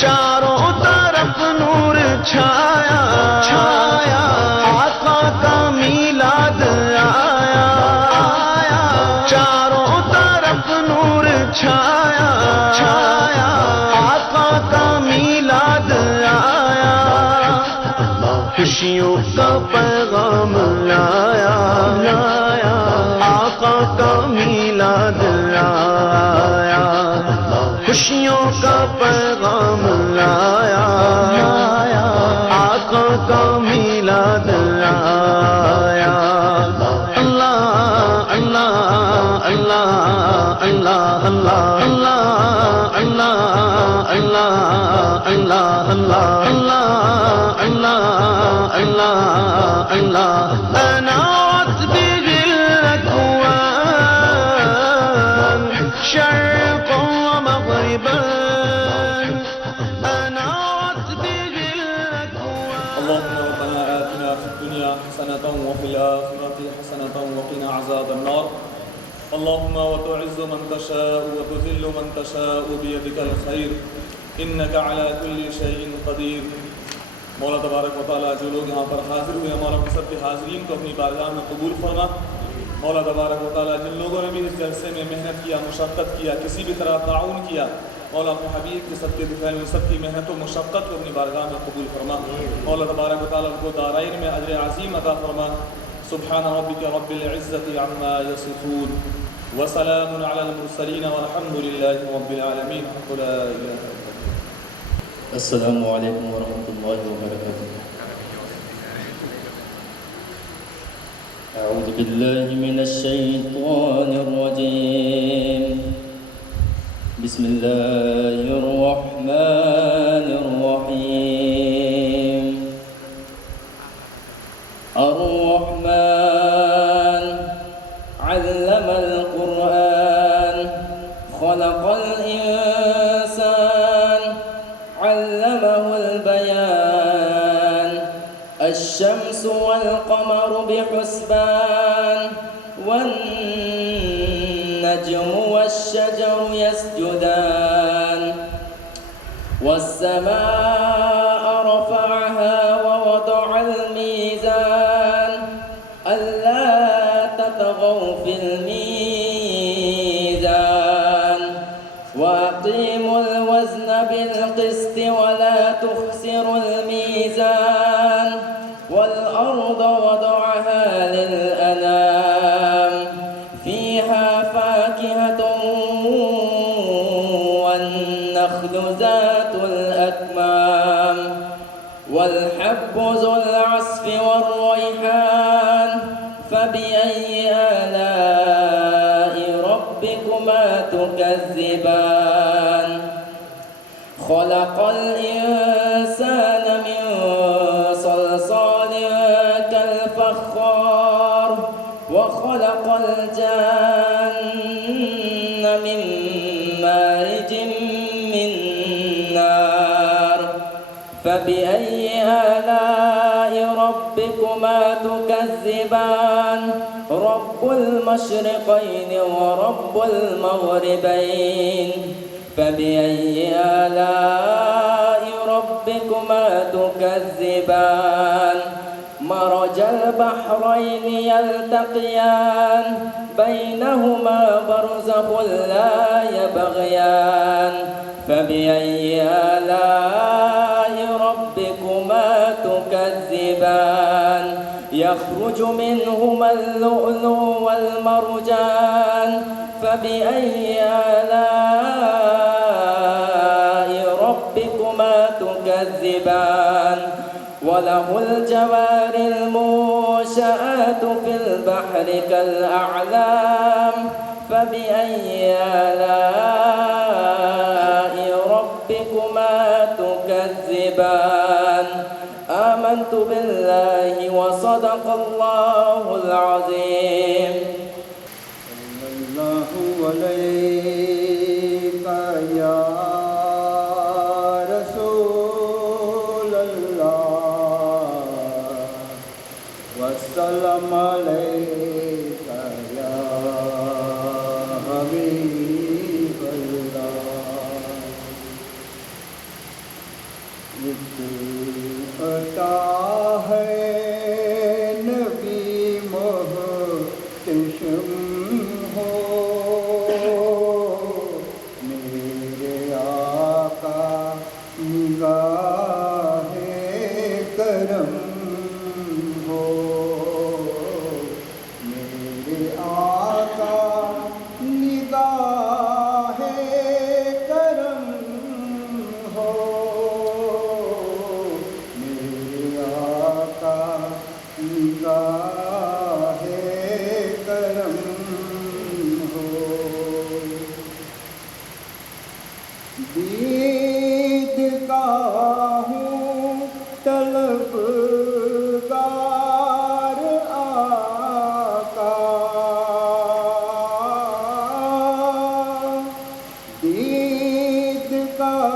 چاروں طرف نور چھایا چھایا، آقا کا میلاد آیا آیا، چاروں طرف نور چھایا چھایا، آقا کا میلاد آیا، خوشیوں کا پیغام لایا لایا، آقا کا میلاد آیا، خوشیوں کا پیغام لایا لایا، آقا کا میلاد آیا، اللہ اللہ اللہ اللہ اللہ اللہ اللہ اللہ اللہ اللہ اللہ اللہ أنعت به الأكوان شرقا ومغربا، أنعت به الأكوان. اللهم ربنا آتنا في الدنيا حسنة وفي الآخرة حسنة وقنا عذاب النار. اللهم وتعز من تشاء وتذل من تشاء بيدك الخير إنك على كل شيء قدير. مولا تبارک و تعالیٰ جو لوگ یہاں پر حاضر ہوئے مولا سب کے حاضرین کو اپنی بارگاہ میں قبول فرما. مولا تبارک و تعالیٰ جن لوگوں نے بھی اس جلسے میں محنت کیا، مشقت کیا، کسی بھی طرح تعاون کیا، مولا اپنے حبیب کے سب کے دفاع میں سب کی محنت و مشقت کو اپنی بارگاہ میں قبول فرما. مولا تبارک و تعالیٰ کو دارائن میں اجر عظیم عطا فرما. سبحان ربک رب العزة عما يصفون وسلام على المرسلين والحمد لله رب العالمين. لا إله إلا الله. السلام علیکم ورحمۃ اللہ وبرکاتہ. اعوذ باللہ من الشیطان الرجیم. بسم اللہ الرحمن الرحیم. الرحمن علم القرآن خلق الإنسان علمه البيان الشمس والقمر بحسبان والنجم والشجر يسجدان والسماء رفعها ووضع الميزان ألا تطغوا في الميزان وأقيموا الوزن بالقسط ولا تخسروا الميزان والأرض وضعها للأنام فيها فاكهة والنخل ذات الأكمام والحب ذو العصف والريحان فبأي آلاء ربكما تكذبان خلق الإنسان من صلصال كالفخار وخلق الجن من مارج من نار فبأي آلاء ربكما تكذبان رب المشرقين ورب المغربين فبأي آلاء ربكما تكذبان مرج البحرين يلتقيان بينهما برزخ لا يبغيان فبأي آلاء ربكما تكذبان يخرج منهما اللؤلؤ والمرجان فبأي آلاء ربكما تكذبان وله الجوار المنشآت في البحر كالأعلام فبأي آلاء ربكما تكذبان آمنت بالله وصدق الله العظيم. صلى الله عليك يا رسول الله وسلم عليك يا حبيب الله. عطا ہے نبی محتشم ہو میرے آقا نگاہ کرم ہو میرے آقا نگاہ کرم ہو میرے آقا نگاہ کرم ہو دیدگاہ ہوں طلبگار آقا دیدگاہ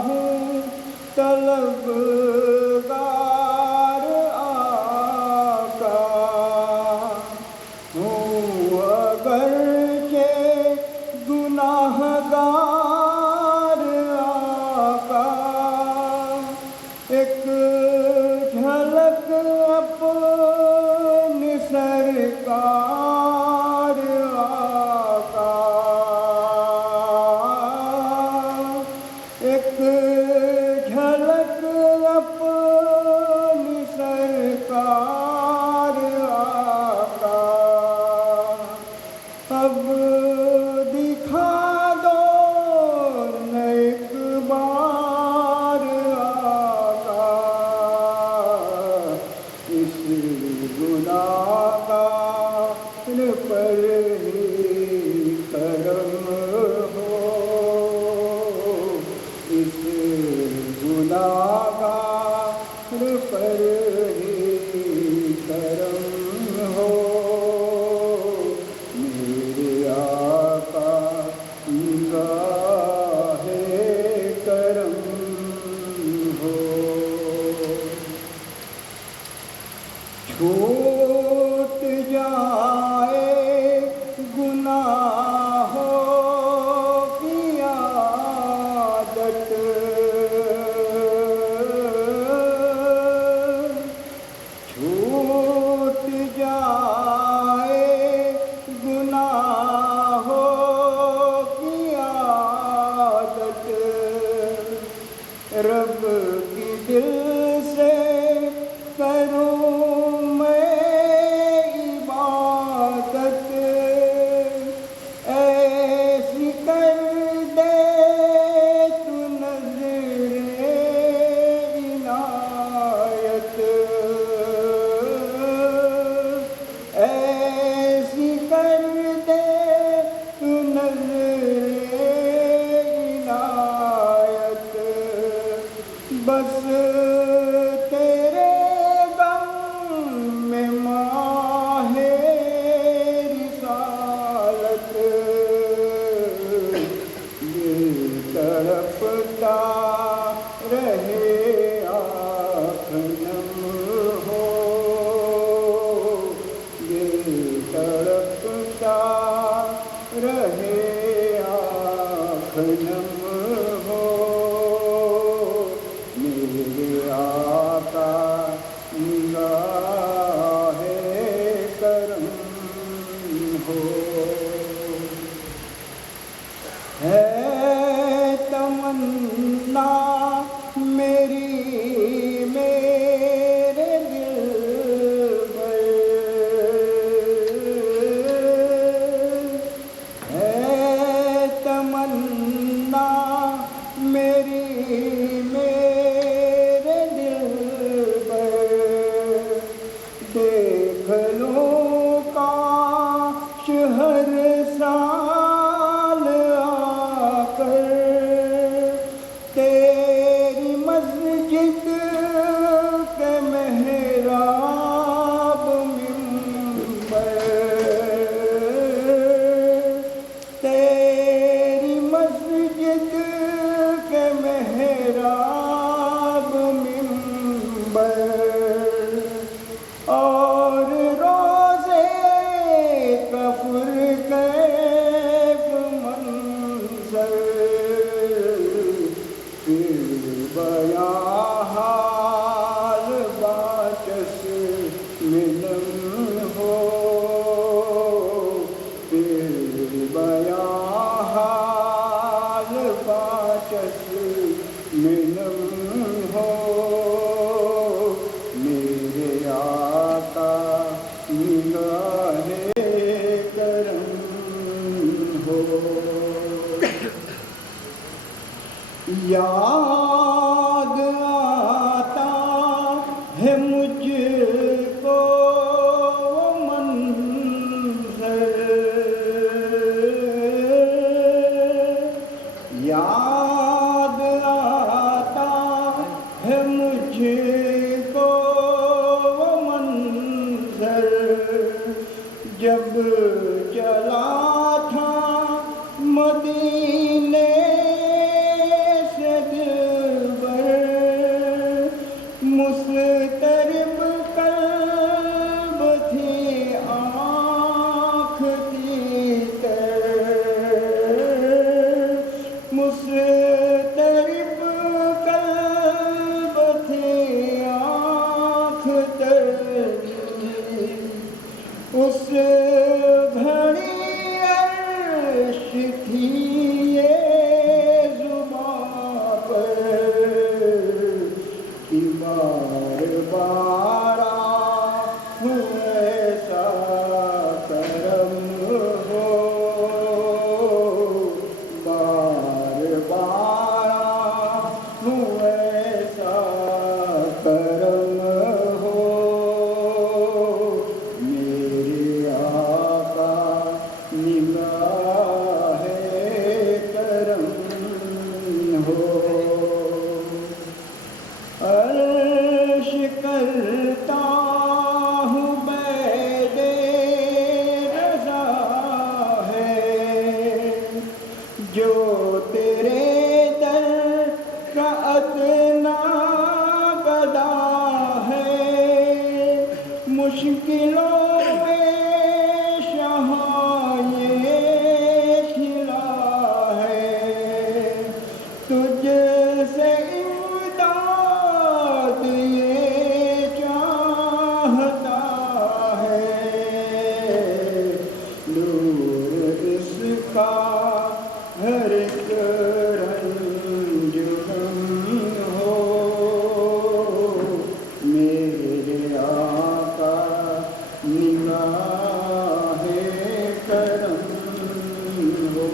ہوں طلبگار آقا ہوں اگرچہ گناہ گار آقا ایک جھلک اپنی سرکار آقا ایک جھلک اپنی سرکار آقا اب دکھا دو ایک بار آقا اس گناہگار پر ہی کرم ہو اس گناہگار پر ہی کرم ہو میرے آقا نگاہ کرم ہو چھوٹ جائے گناہوں کی عادت چھوٹ جائے گناہوں کی عادت رب کی دل سے کروں میں عبادت ایسی کر دے تو نظر عنایت ایسی کر دے تو نظر عنایت بس تیرے غم میں ماہ رسالت دل تڑپتا رہے آنکھ نم ہو دل تڑپتا رہے آنکھ نم ہو میرے آقا نگاہ کرم ہو ہے تمنا میری میرے دل میں ہے تمنا میری میرے دل میں دیکھ لوں کاش ہر سال آ کر تیری مسجد کے محراب منبر تیری مسجد کے محراب بیاں حال باچس ملن ہو پھر بیاں حال باچس ملن ہو میرے آقا نگاہ کرم ہو یاد آتا ہے مجھ کو وہ منظر یاد آتا ہے مجھ کو وہ منظر جب چلا تھا مدینے مسترب قلب تھی آنکھ تھی تر مسترب قلب تھی آنکھ تر اس گھڑی عرش تھی یہ زباں پر کہ بار بار ایسا کرم ہو بار بار ایسا کرم ہو میرے آقا نگاہ کرم ہو عرش کرتا ہوں بید رضا ہے جو تیرے در کا ادنا گدا ہے مشکلوں میں شہاں یہ کھلا ہے تجھ سے یہ چاہتا ہے نور اس کا ہر ایک رنج غم ہو میرے آقا نگاہ کرم ہو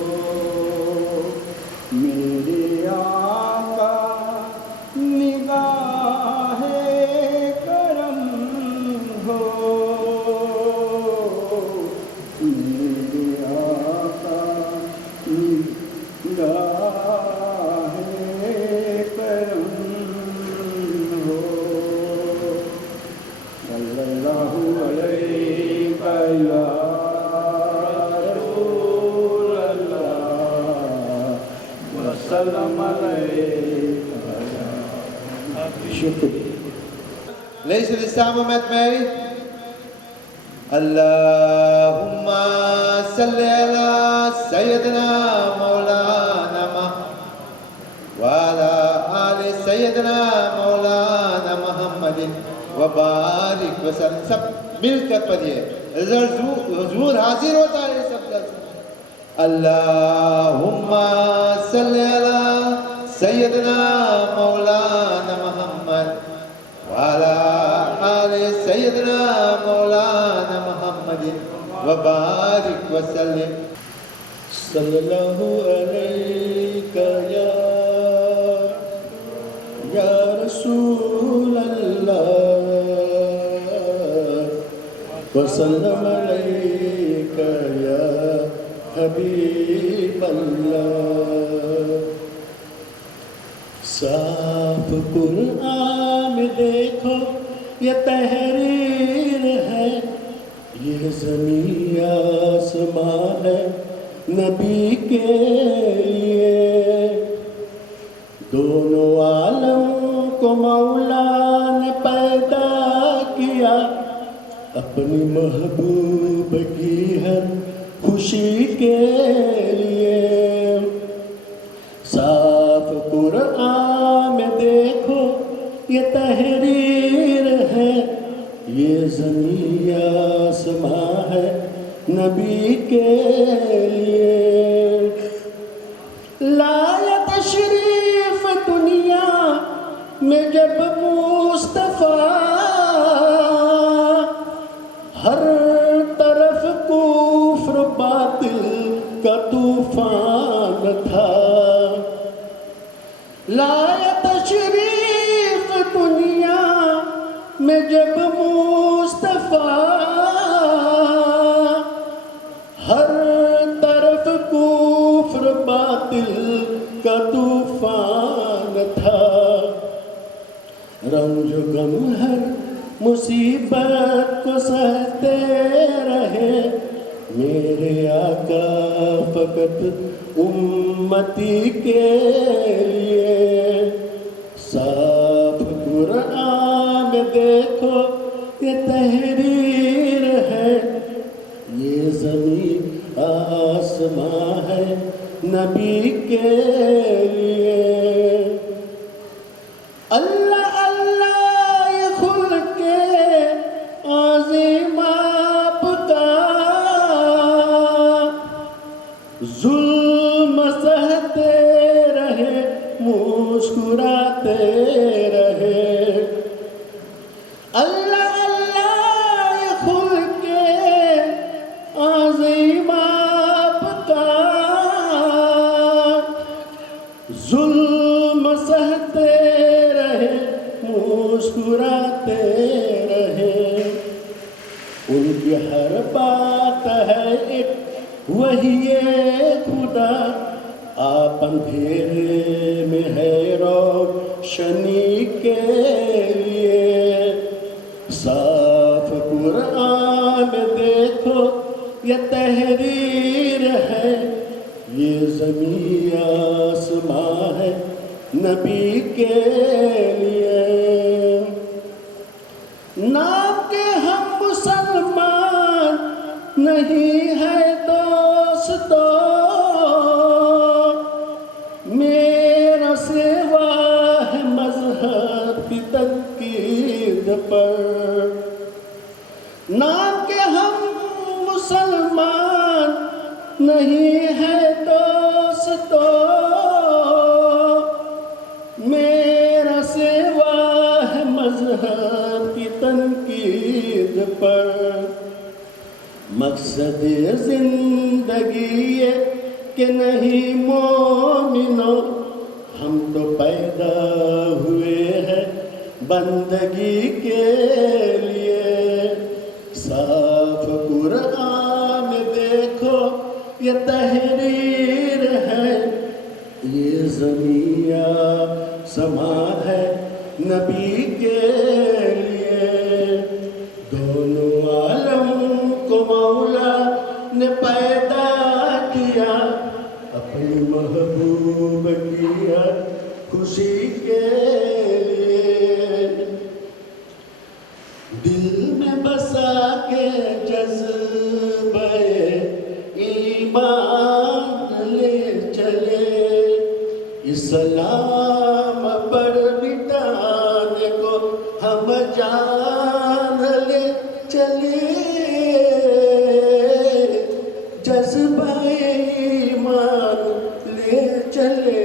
میرے آقا نگاہ کرم ہو میرے آقا نگاہ کرم ہو صلی اللہ علیہ یا رسول اللہ وسلم علیہ شکریہ ليس الإسلام مات ماري اللهم صل على سيدنا مولانا وعلى آل سيدنا مولانا محمد وبارك وسلم سب مل کر پڑھیے حضور حاضر ہوتا ہے سب لفظ اللهم صل على سيدنا مولانا محمد وعلى آل سيدنا مولانا محمد وبارك وسلم صلی اللہ علیہ یا رسول اللہ وسلم علیک یا حبیب اللہ صاف قرآن میں دیکھو یہ تحریر ہے یہ زمین آسمان ہے نبی کے لیے دونوں عالم کو مولا نے پیدا کیا اپنی محبوب کی ہر خوشی کے لیے صاف قرآن میں یہ تحریر ہے، یہ زمین آسماں ہے نبی کے لیے. لایا تشریف دنیا میں جب مصطفیٰ، ہر طرف کفر باطل کا طوفان تھا. لایا تشریف دنیا میں جب مصطفیٰ، ہر طرف کفر باطل کا طوفان تھا. رنج و غم ہر مصیبت کو سہتے رہے میرے آقا فقط امتی کے لیے. صاف قرآن میں دیکھو یہ تحریر ہے، یہ زمین آسماں ہے نبی کے لیے. اللہ اللہ یہ خلق عظیم آپ کا، ظلم سہتے رہے مسکراتے رہے. اللہ اللہ یہ خلق عظیم آپ کا، ظلم سہتے رہے مسکراتے رہے. ان کی ہر بات ہے ایک وحی خدا، آپ اندھیرے میں ہے روشنی کے لیے. صاف قرآن میں دیکھو یہ تحریر ہے، یہ زمین آسماں ہے نبی کے لیے. نام کے ہم مسلمان نہیں ہے دوستو، میرا سوا ہے مذہب کی تنقید پر. نام کے ہم مسلمان نہیں ہے دوستو، میرا سوا ہے مذہب کی تنقید پر. مقصد زندگی یہ کہ نہیں مومنوں، ہم تو پیدا ہوئے ہیں بندگی کے لیے. صاف قرآن میں دیکھو یہ تحریر ہے، یہ زمین آسماں ہے نبی کے لیے. دونوں عالم کو مولا نے پیدا کیا، اپنی محبوب کی خوشی کے لیے. دل میں بسا کے جذبہ ایمان لے چلے، اسلام پر مٹانے کو ہم جان لے چلے. جذبہ ایمان لے چلے،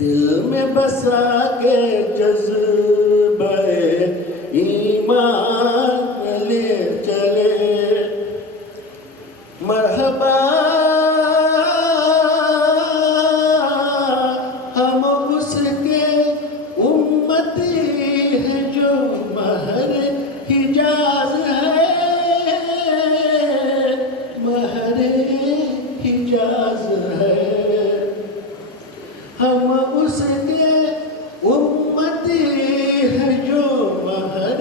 دل میں بسا کے جذبہ ایمان لے چلے. مرحبا ہم اس کے امتی ہیں جو مہر حجاز ہے، مہر حجاز ہے. ہم اس کے امتی ہیں جو مہر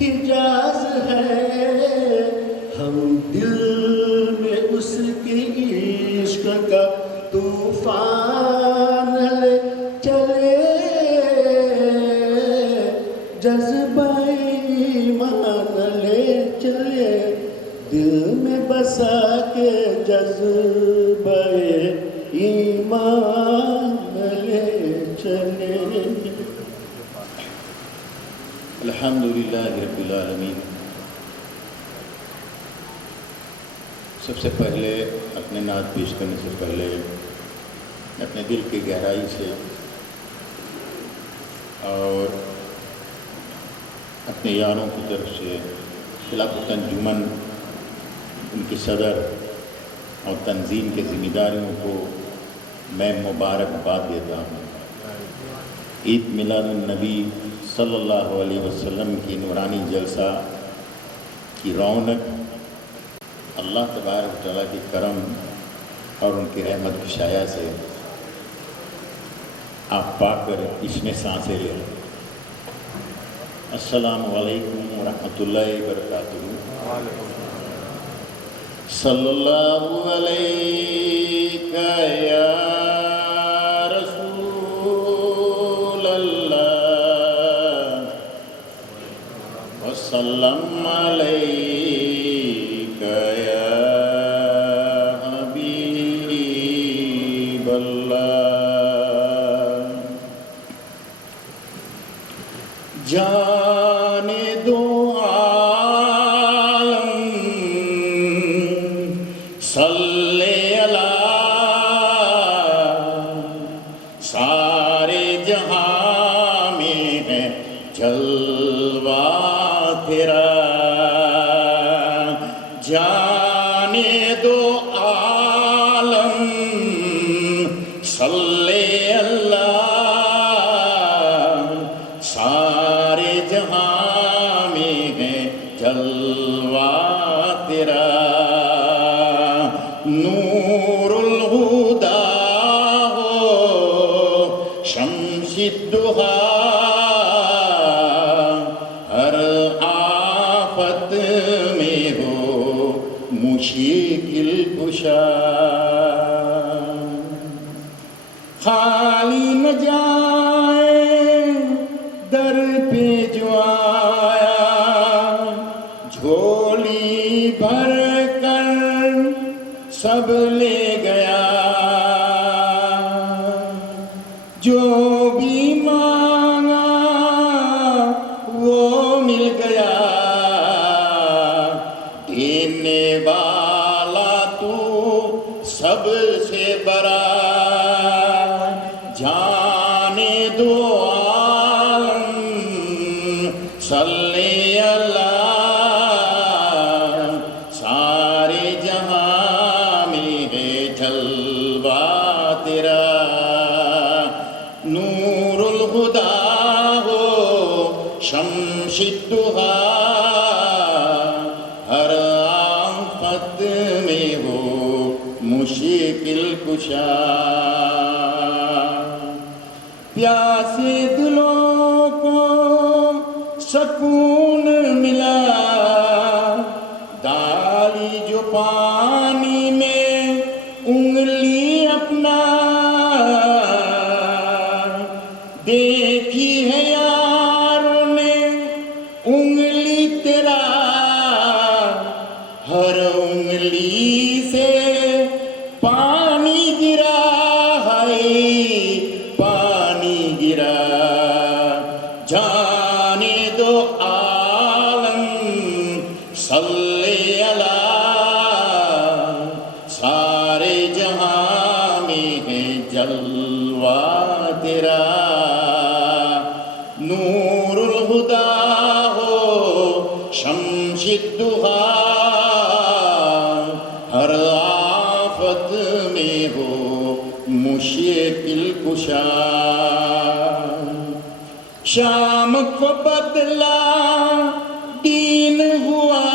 حجاز ہے. ہم دل میں اس کے عشق کا طوفان لے چلے. جذبہ ایمان لے چلے، دل میں بسا کے جذبہ ایمان لے چلے. الحمدللہ رب العالمین۔ سب سے پہلے اپنے نعت پیش کرنے سے پہلے اپنے دل کی گہرائی سے اور اپنے یاروں کی طرف سے خلافت انجمن، ان کے صدر اور تنظیم کے ذمہ داریوں کو میں مبارکباد دیتا ہوں۔ عید میلاد النبی صلی اللہ علیہ وسلم کی نورانی جلسہ کی رونق اللہ تبارک و تعالیٰ کے کرم اور ان کی رحمت کی شایع سے آپ پا کر اس میں سانسیں لیں۔ السلام علیکم ورحمۃ اللہ وبرکاتہ۔ صلی اللہ علیہ یا رسول اللہ وسلم علیہ جانے دو عالم صلی اللہ، سارے جہاں میں ہے جلوہ تیرا۔ جانے دو عالم صلی اللہ، سارے جہاں میں ہے جلوہ تیرا۔ نور الہدا ہو شمس الدہا، ہر آفت میں ہو مشکل کشا۔ خالی نہ جائے در پہ جو آیا، جھولی بھر کر سب لے گیا۔ جو بھی مانگا وہ مل گیا، دینے والا تو سب سے بڑا۔ جانے دو عالم صلی اللہ، سارے جہاں میں ہے جلوہ تیرا۔ نور الہدا ہو شمس الدہا، ہر آفت میں ہو مشکل کشا۔ پیاسے دلوں کو سکون ملا، ڈالی جو پانی میں انگلی اپنا۔ دیکھی ہے یاروں نے انگلی تیرا، ہر انگلی سے پانی گرا ہے، پانی گرا۔ جانے دو عالم صلی اللہ، سارے جہاں میں ہے جلوہ تیرا۔ نور الہدا ہو شمس الدہا، ہر آفت میں ہو مشکل کشا۔ شام کو بدلا دین ہوا،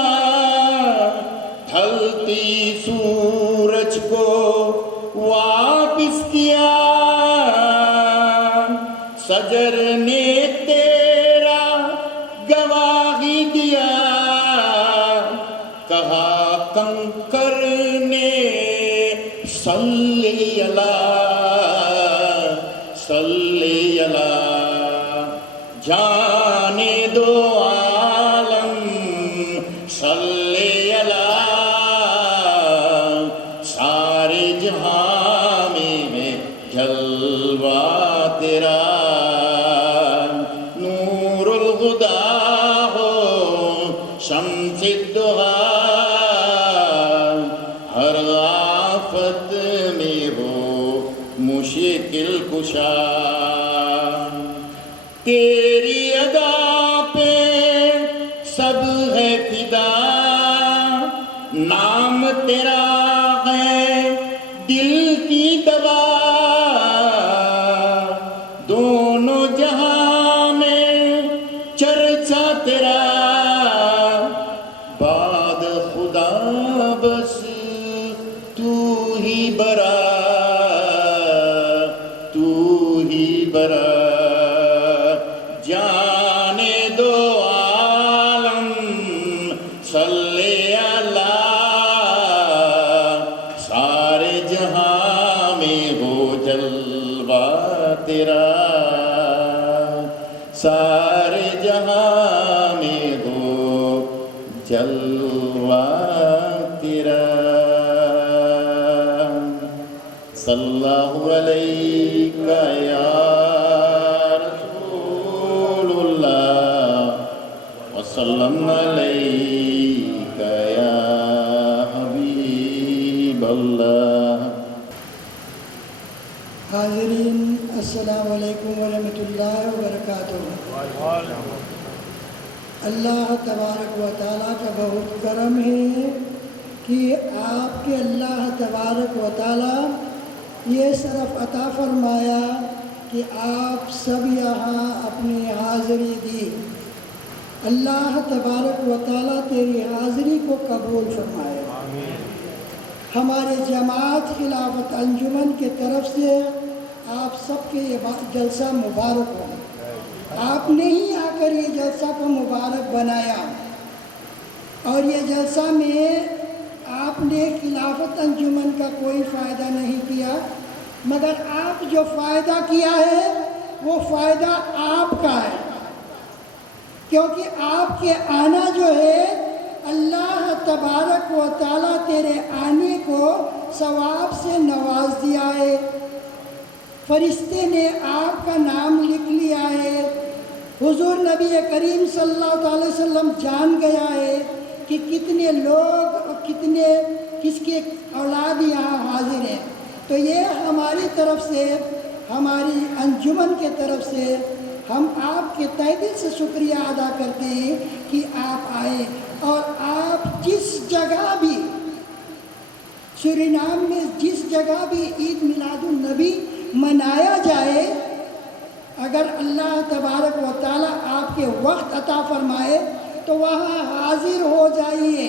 ڈھلتی سورج کو واپس کیا۔ سجر نے تیرا گواہی دیا، کہا کنکر نے صلی اللہ، صلی اللہ۔ جانے دو عالم صلی اللہ، سارے جہاں میں ہے جلوہ تیرا۔ نور الہدا پوچھا تیری ادا پہ سب ہے فدا، نام تیرا ہے دل کی دوا، دونوں جہاں میں چرچا تیرا، بعد خدا بس تو ہی برا، تو ہی برا، جانے دو عالم صلی اللہ، سارے جہاں میں ہو جلوہ تیرا، سارے جہاں میں ہو جلوہ تیرا، صلی اللہ علیہ یا رسول اللہ، وسلم علیہ یا حبیب اللہ۔ حاضرین السلام علیکم ورحمۃ اللہ وبرکاتہ۔ اللہ تبارک و تعالیٰ کا بہت کرم ہے کہ آپ کے اللہ تبارک و تعالیٰ یہ شرف عطا فرمایا کہ آپ سب یہاں اپنی حاضری دی۔ اللہ تبارک و تعالیٰ تیری حاضری کو قبول فرمائے۔ ہمارے جماعت خلافت انجمن کے طرف سے آپ سب کے یہ جلسہ مبارک ہو۔ آپ نے ہی آ کر یہ جلسہ کو مبارک بنایا، اور یہ جلسہ میں آپ نے خلافت انجمن کا کوئی فائدہ نہیں کیا، مگر آپ جو فائدہ کیا ہے وہ فائدہ آپ کا ہے، کیونکہ آپ کے آنا جو ہے اللہ تبارک و تعالیٰ تیرے آنے کو ثواب سے نواز دیا ہے، فرشتے نے آپ کا نام لکھ لیا ہے، حضور نبی کریم صلی اللہ علیہ وسلم جان گیا ہے کہ کتنے لوگ کس کے اولاد یہاں حاضر ہیں۔ تو یہ ہماری طرف سے، ہماری انجمن کے طرف سے ہم آپ کے تہ دل سے شکریہ ادا کرتے ہیں کہ آپ آئے، اور آپ جس جگہ بھی سورینام میں جس جگہ بھی عید میلاد النبی منایا جائے، اگر اللہ تبارک و تعالیٰ آپ کے وقت عطا فرمائے تو وہاں حاضر ہو جائیے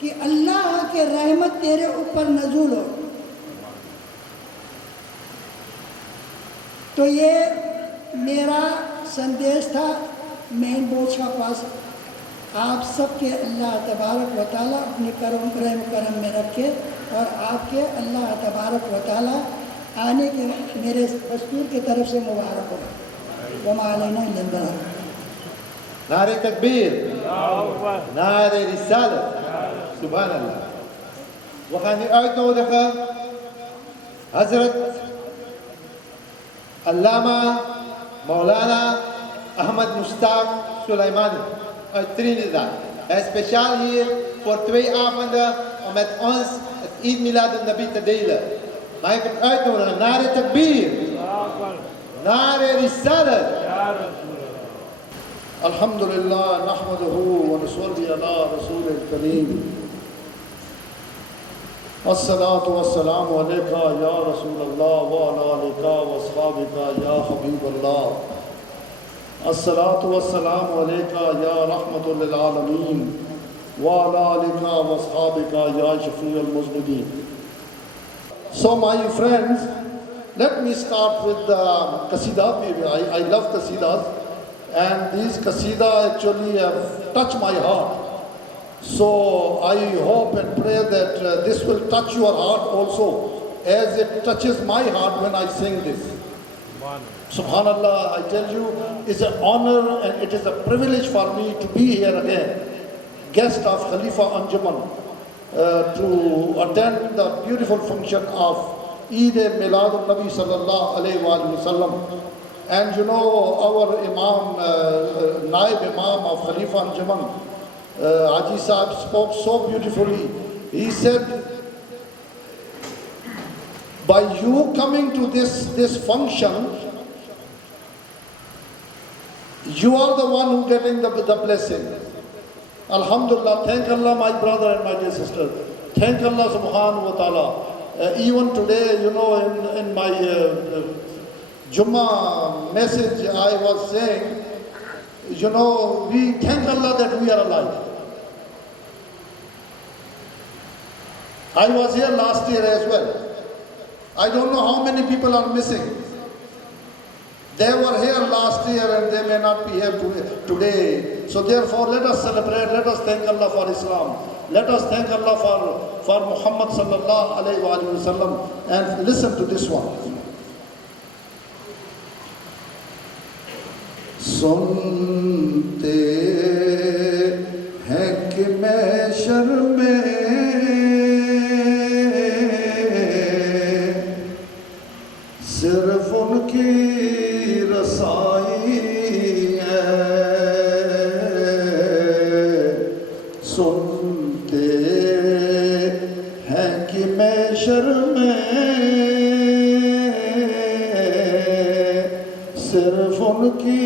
کہ اللہ کے رحمت تیرے اوپر نزول ہو۔ تو یہ میرا سندیش تھا مین بوجھ کا پاس۔ آپ سب کے اللہ تبارک و تعالیٰ اپنے کرم میں رکھے، اور آپ کے اللہ تبارک و تعالیٰ آنے کے میرے دستور کی طرف سے مبارک ہو۔ وما علینا الا البلاغ۔ نعرہ تکبیر، نعرہ رسالت، سبحان اللہ۔ وخانی آیت نودخہ حضرت علامہ مولانا Ahmad Mustaq Soleimani uit Trinidad. Hij is speciaal hier voor 2 avonden om met ons het Eid Milad al-Nabi te delen. Mag ik hem uitnodigen? Nare Takbir, Nare Risalat. الحمدللہ نحمدہ ونصلی علی رسول الکریم، الصلاۃ والسلام علیکہ یا رسول اللہ وعلی آلکہ واصحابکہ یا حبیب اللہ، الصلاۃ والسلام علیکہ یا رحمۃ للعالمین وعلی آلکہ واصحابکہ یا شفیع المذنبین۔ So my friends, let me start with the qasida. I love qasidas, and these qasida actually have touched my heart. So I hope and pray that this will touch your heart also, as it touches my heart when I sing this. Subhanallah, I tell you, it's an honor and it is a privilege for me to be here again, guest of Khalifa Anjuman, to attend the beautiful function of Eid Milad al-Nabi sallallahu alayhi wa sallam. And you know, our Imam, Naib Imam of Khalifa Anjuman, Haji Sahib spoke so beautifully. He said, by you coming to this function, you are the one who getting the blessing. Alhamdulillah, thank Allah, my brother and my dear sister. Thank Allah subhanahu wa ta'ala. Even today, you know, in my Jummah message, I was saying, you know, we thank Allah that we are alive. I was here last year as well. I don't know how many people are missing. They were here last year and they may not be here today. So therefore, let us celebrate, let us thank Allah for Islam. Let us thank Allah for Muhammad sallallahu alayhi wa sallam. And listen to this one. Sunte hain ki mahshar mein sirf unki rasayi hai. Sunte hain ki mahshar mein sirf unki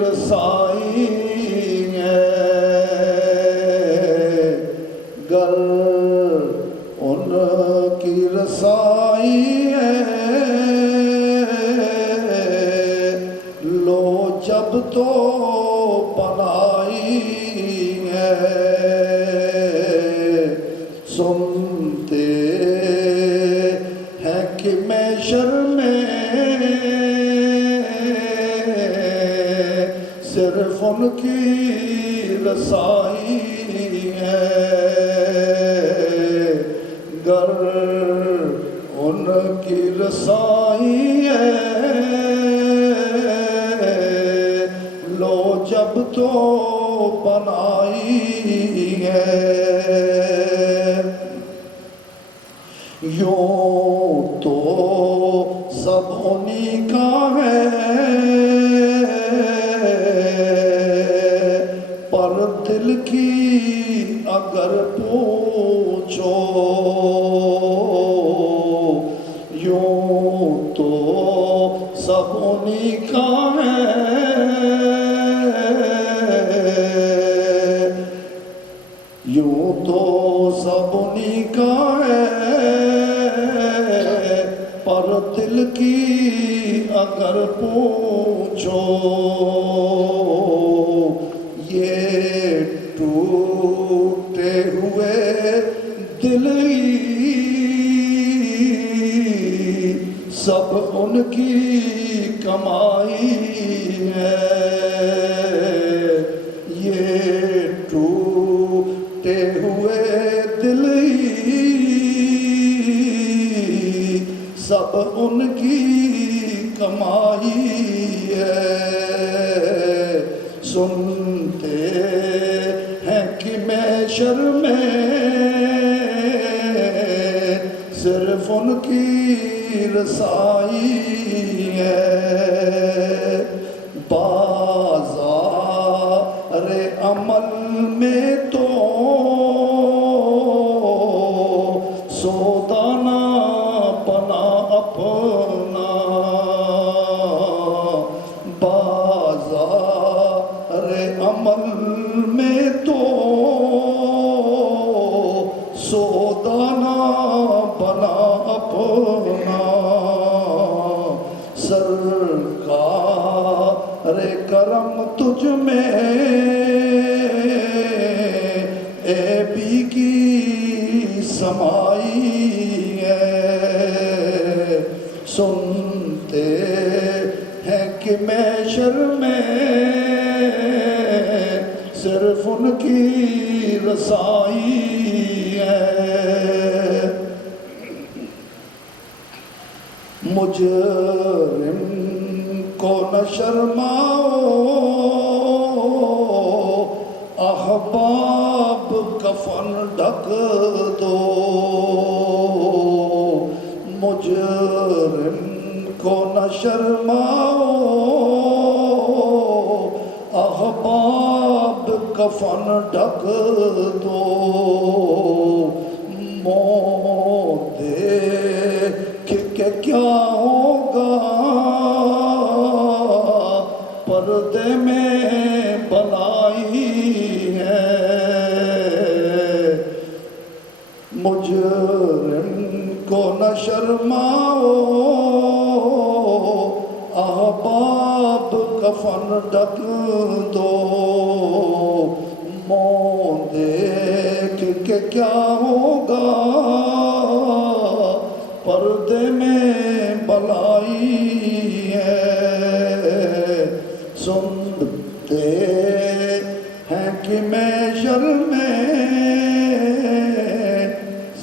رسائی ہے. گر ان کی رسائی ہے لو جب تو بنائی ہے. سنتے ہیں کہ محشر میں صرف ان کی رسائی ہے. گر ان کی رسائی ہے لو جب تو بنائی ہے. یوں تو سب انہی کا ہے پر دل کی اگر پوچھو یوں تو سب انہی کا ہے یوں تو سب انہی کا ہے پر دل کی اگر پوچھو یہ ٹوٹے ہوئے دل سب ان کی کمائی ہے. یہ ٹوٹے ہوئے دل سب ان کی کمائی ہے. سنتے ہیں کہ محشر میں صرف ان کی رسائی ہے. بازار عمل میں تو سودا نہ بنا اپنا. بازار عمل میں تو سودا نہ بنا اپنا. سرکار کرم تجھ میں اے بی کی سمائی ہے. سنتے ہیں کہ محشر میں صرف ان کی رسائی ہے. مجرم کو نہ شرماؤ احباب کفن ڈھک دو. مجرم کو نہ شرماؤ احباب کفن ڈھک دو. موت دے کیا ہوگا پردے میں بلائی ہے مجرم کو نہ شرماؤ احباب کفن ڈھک دو منہ دیکھ کے کیا ہوگا پردے میں بلائی ہے سنتے ہیں کہ محشر میں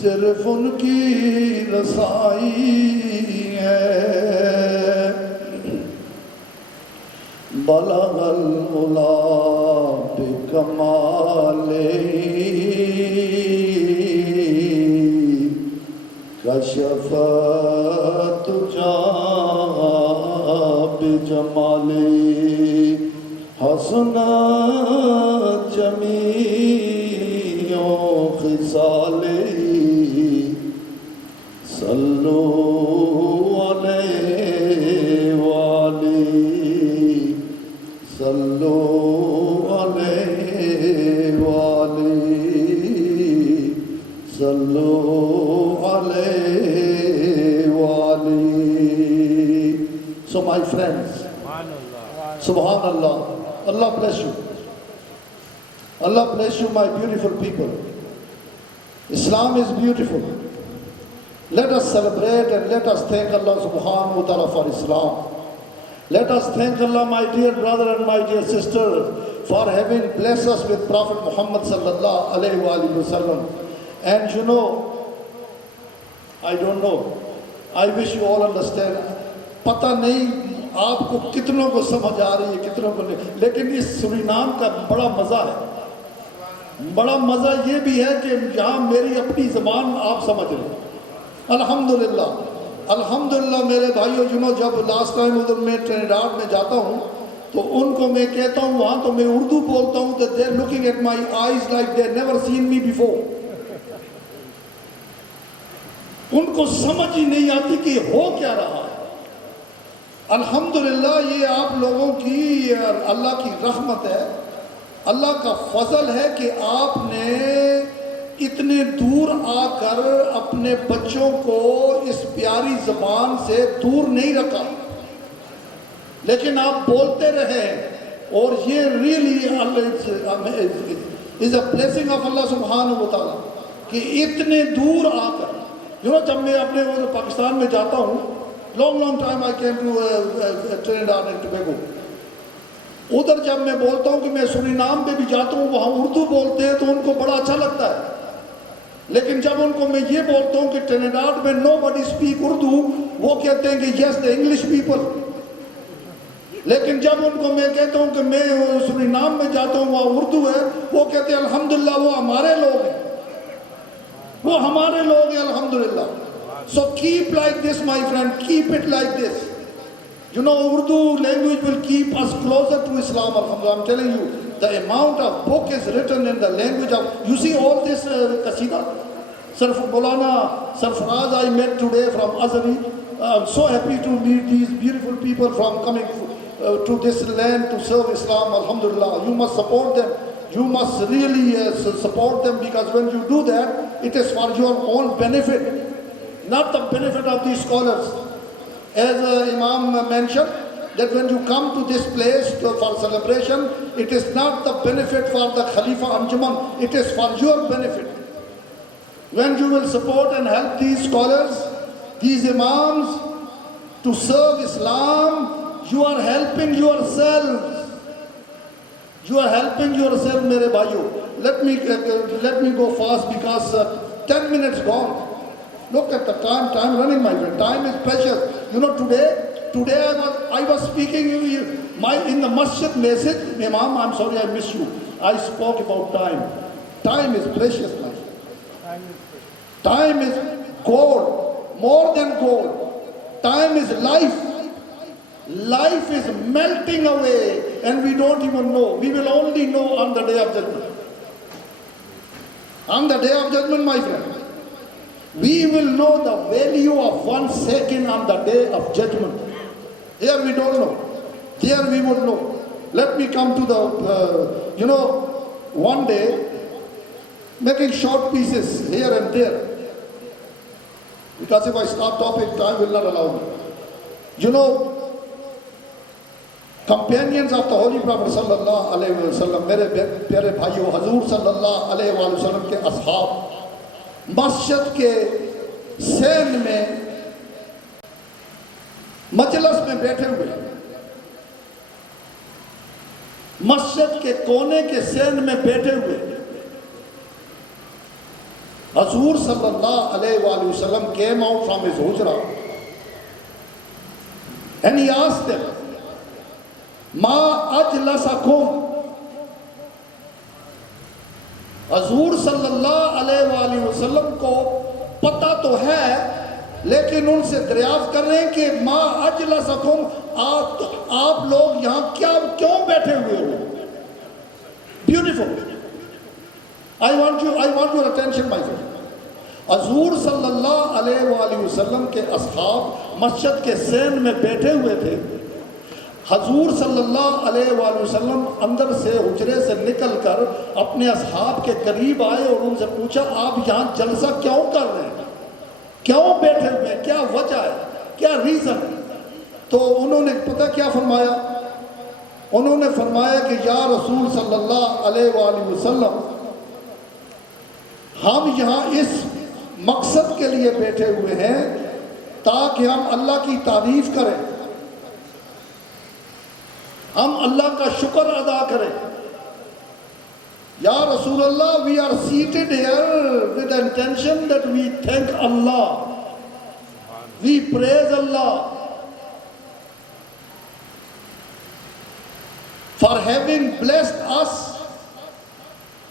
صرف ان کی رسائی ہے بلغ العلا بکمالہ کشف تجا بجمالہ حسن جمیع خصالہ صلو علیہ وآلہ صلو علیہ وآلہ صلو علیہ وآلہ. So my friends, Subhanallah, Allah bless you. Allah bless you, my beautiful people. Islam is beautiful. Let us celebrate and let us thank Allah subhanahu wa ta'ala for Islam. Let us thank Allah, my dear brother and my dear sister, for having blessed us with Prophet Muhammad sallallahu alayhi wa sallam. And you know, I don't know, I wish you all understand. پتہ نہیں آپ کو کتنوں کو سمجھ آ رہی ہے کتنوں کو نہیں، لیکن اس سورینام کا بڑا مزہ ہے. بڑا مزہ یہ بھی ہے کہ یہاں میری اپنی زبان آپ سمجھ رہے ہیں. الحمدللہ الحمدللہ میرے بھائیو جنہوں جب لاسٹ ٹائم ادھر میں ٹرینیڈاڈ میں جاتا ہوں تو ان کو میں کہتا ہوں وہاں تو میں اردو بولتا ہوں that they're looking at my eyes like they've never seen me before. ان کو سمجھ ہی نہیں آتی کہ ہو کیا رہا ہے. الحمدللہ یہ آپ لوگوں کی اللہ کی رحمت ہے، اللہ کا فضل ہے کہ آپ نے اتنے دور آ کر اپنے بچوں کو اس پیاری زبان سے دور نہیں رکھا، لیکن آپ بولتے رہے. اور یہ really is a blessing of Allah سبحانہ و تعالیٰ کہ اتنے دور آ کر جب میں اپنے پاکستان میں جاتا ہوں. long time I came to Trinidad and Tobago. ادھر جب میں بولتا ہوں کہ میں سورینام پہ بھی جاتا ہوں وہاں اردو بولتے ہیں تو ان کو بڑا اچھا لگتا ہے، لیکن جب ان کو میں یہ بولتا ہوں کہ ٹرینیڈاڈ میں nobody speak اردو وہ کہتے ہیں کہ yes the English people. لیکن جب ان کو میں کہتا ہوں کہ میں سورینام میں جاتا ہوں وہاں اردو ہے وہ کہتے ہیں الحمدللہ وہ ہمارے لوگ ہیں، وہ ہمارے لوگ ہیں الحمدللہ. So keep like this, my friend, keep it like this. You know, Urdu language will keep us closer to Islam, alhamdulillah. I'm telling you, the amount of book is written in the language of, you see all this qasida? Maulana Sarfaraz I met today from Azari. I'm so happy to meet these beautiful people from coming to this land to serve Islam, alhamdulillah. You must support them. You must really support them, because when you do that, it is for your own benefit, not the benefit of these scholars. As Imam mentioned, that when you come to this place for celebration, it is not the benefit for the Khalifa Anjuman, it is for your benefit. When you will support and help these scholars, these Imams to serve Islam, you are helping yourselves. You are helping yourself, mere bhaiyo. Let me go fast because 10 minutes gone. Look at the time running, my friend. Time is precious. You know, today I was speaking in the masjid message. Imam, I'm sorry I missed you. I spoke about time. Time is precious, my friend. Time is gold, more than gold. Time is life. Life is melting away and we don't even know. We will only know on the day of judgment. On the day of judgment, my friend. we will know the value of 1 second on the day of judgment. Here we don't know. There we would know. Let me come to the, one day, making short pieces here and there. Because if I start topic, time will not allow me. Companions of the Holy Prophet sallallahu alaihi wasallam, mere pyare bhaiyo, Hazur sallallahu alaihi wasallam ke ashab, masjid ke send mein, majlis mein بیٹھے ہوئے, مسجد کے کونے کے سین میں بیٹھے ہوئے, حضور صلی اللہ علیہ وآلہ وسلم came out from his hujra and he asked them, ما اجلسکم. حضور صلی اللہ علیہ وآلہ وسلم کو پتہ تو ہے, لیکن ان سے دریافت کر رہے ہیں کہ ما اجلسکم, آپ لوگ یہاں کیوں بیٹھے ہوئے ہو. Beautiful. I want your attention, my friend. حضور صلی اللہ علیہ وآلہ وسلم کے اصحاب مسجد کے سین میں بیٹھے ہوئے تھے. حضور صلی اللہ علیہ وآلہ وسلم اندر سے حجرے سے نکل کر اپنے اصحاب کے قریب آئے اور ان سے پوچھا, آپ یہاں جلسہ کیوں کر رہے ہیں, کیوں بیٹھے ہوئے ہیں, کیا وجہ ہے, کیا ریزن ہے. تو انہوں نے پتہ کیا فرمایا, انہوں نے فرمایا کہ یا رسول صلی اللہ علیہ وآلہ وسلم, ہم یہاں اس مقصد کے لیے بیٹھے ہوئے ہیں تاکہ ہم اللہ کی تعریف کریں, ہم اللہ کا شکر ادا کریں. یا رسول اللہ, we are seated here with the intention that we thank Allah, we praise Allah for having blessed us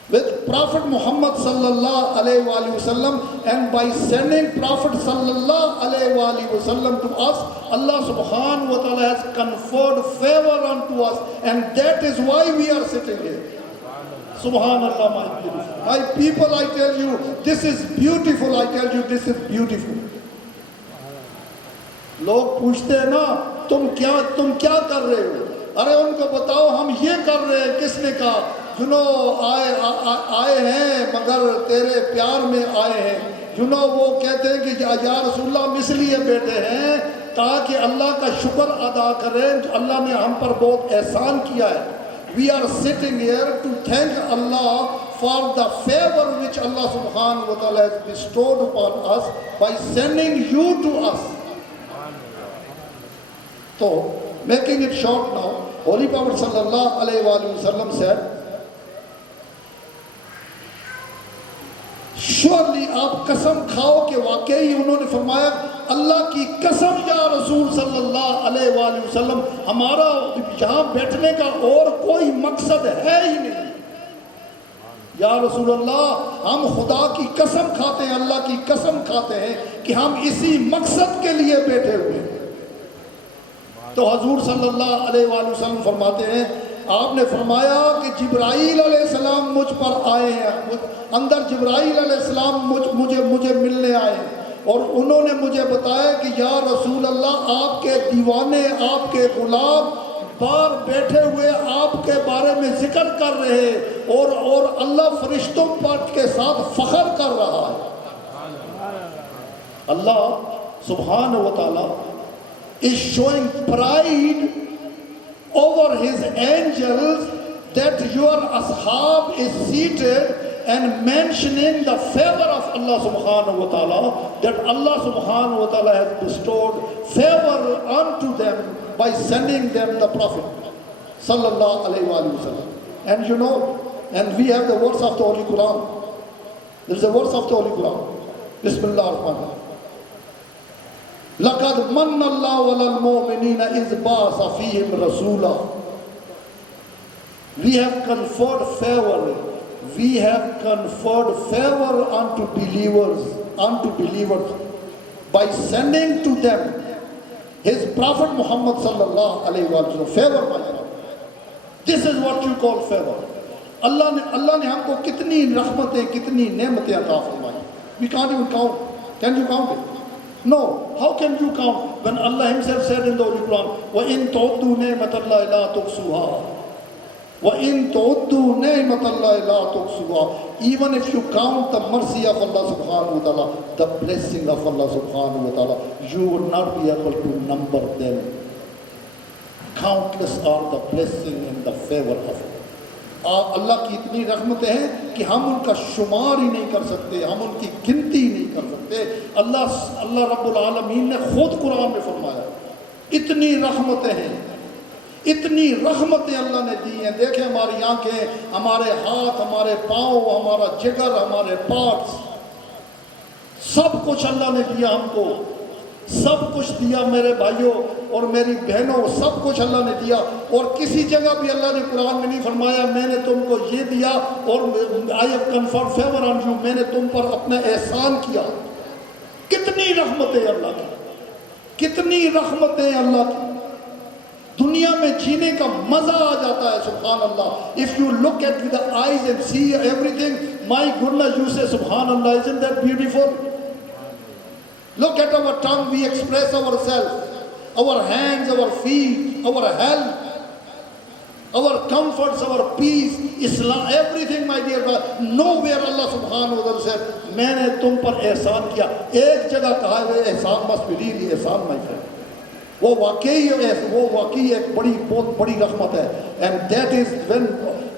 with Prophet Muhammad sallallahu alayhi wa sallam, and by sending Prophet sallallahu alayhi wa sallam to us, Allah subhanahu wa ta'ala has conferred favor unto us, and that is why we are sitting here. Subhanallah, my people, I tell you, this is beautiful. I tell you, this is beautiful. لوگ پوچھتے ہیں نا, تم کیا کر رہے ہو. ارے ان کو بتاؤ ہم یہ کر رہے ہیں. کس نے کہا, آئے ہیں مگر تیرے پیار میں آئے ہیں. وہ کہتے ہیں کہ یا رسول اللہ, ہم اس لیے بیٹھے ہیں تاکہ اللہ کا شکر ادا کریں جو اللہ نے ہم پر بہت احسان کیا ہے. We are sitting here to thank Allah for the favor which Allah subhanahu wa ta'ala has bestowed upon us by sending you to us. So, making it short now, Holy Prophet sallallahu alayhi wa sallam said, surely آپ قسم کھاؤ کہ واقعی, انہوں نے فرمایا اللہ کی قسم یا رسول صلی اللہ علیہ وآلہ وسلم, ہمارا یہاں بیٹھنے کا اور کوئی مقصد ہے ہی نہیں. یا رسول اللہ, ہم خدا کی قسم کھاتے ہیں, اللہ کی قسم کھاتے ہیں کہ ہم اسی مقصد کے لیے بیٹھے ہوئے ہیں. تو حضور صلی اللہ علیہ وآلہ وسلم فرماتے ہیں, آپ نے فرمایا کہ جبرائیل علیہ السلام مجھ پر آئے ہیں, اندر جبرائیل علیہ السلام مجھے ملنے آئے ہیں, اور انہوں نے مجھے بتایا کہ یا رسول اللہ, آپ کے دیوانے, آپ کے غلام بار بیٹھے ہوئے آپ کے بارے میں ذکر کر رہے ہیں, اور اللہ فرشتوں پر کے ساتھ فخر کر رہا ہے. اللہ سبحانہ و تعالی is showing pride over his angels that your ashab is seated and mentioning the favor of Allah subhanahu wa ta'ala, that Allah subhanahu wa ta'ala has bestowed favor unto them by sending them the Prophet sallallahu alayhi wa sallam. And and we have the words of the Holy Quran. There is a verse of the Holy Quran. Bismillah ar-Rahman ar-Rahim. لَقَدْ مَنَّ اللَّهُ عَلَى الْمُؤْمِنِينَ إِذْ بَعَثَ فِيهِمْ رَسُولًا. We have conferred favor. We have conferred favor unto believers by sending to them his Prophet Muhammad sallallahu alayhi wa sallam. Favor, my friend. This is what you call favor. اللہ نے ہم کو کتنی رحمتیں, کتنی نعمتیں عطا فرمائی. We can't even count. Can you count it? No. How can you count when Allah Himself said in the Holy Quran, وَإِن تُعُدُّوا نِعْمَةَ اللَّهِ لَا تُحْصُوهَا. وَإِن تُعُدُّوا نِعْمَةَ اللَّهِ لَا تُحْصُوهَا. Even if you count the mercy of Allah subhanahu wa ta'ala, the blessing of Allah subhanahu wa ta'ala, you would not be able to number them. Countless are the blessing and the favor of Allah. اللہ کی اتنی رحمتیں ہیں کہ ہم ان کا شمار ہی نہیں کر سکتے, ہم ان کی گنتی نہیں کر سکتے. اللہ رب العالمین نے خود قرآن میں فرمایا اتنی رحمتیں ہیں, اتنی رحمتیں اللہ نے دی ہیں. دیکھیں ہماری آنکھیں, ہمارے ہاتھ, ہمارے پاؤں, ہمارا جگر, ہمارے پارٹس, سب کچھ اللہ نے دیا ہم کو, سب کچھ دیا میرے بھائیوں اور میری بہنوں, سب کچھ اللہ نے دیا. اور کسی جگہ بھی اللہ نے قرآن میں نہیں فرمایا میں نے تم کو یہ دیا اور I have conferred favor on you, میں نے تم پر اپنا احسان کیا. کتنی رحمتیں اللہ کی, کتنی رحمتیں اللہ کی. دنیا میں جینے کا مزہ آ جاتا ہے, سبحان اللہ. If you look at with the eyes and see everything, my goodness, you say subhan Allah, isn't that beautiful? Look at our tongue, we express ourselves, our hands, our feet, our health, our comforts, our peace, Islam, everything, my dear brother. Nowhere Allah subhanahu wa ta'ala said, میں نے تم پر احسان کیا. ایک جگہ کہا ہے احسان must be really Ehsan, my friend. وہ واقعی ایک بہت بڑی رحمت ہے. And that is when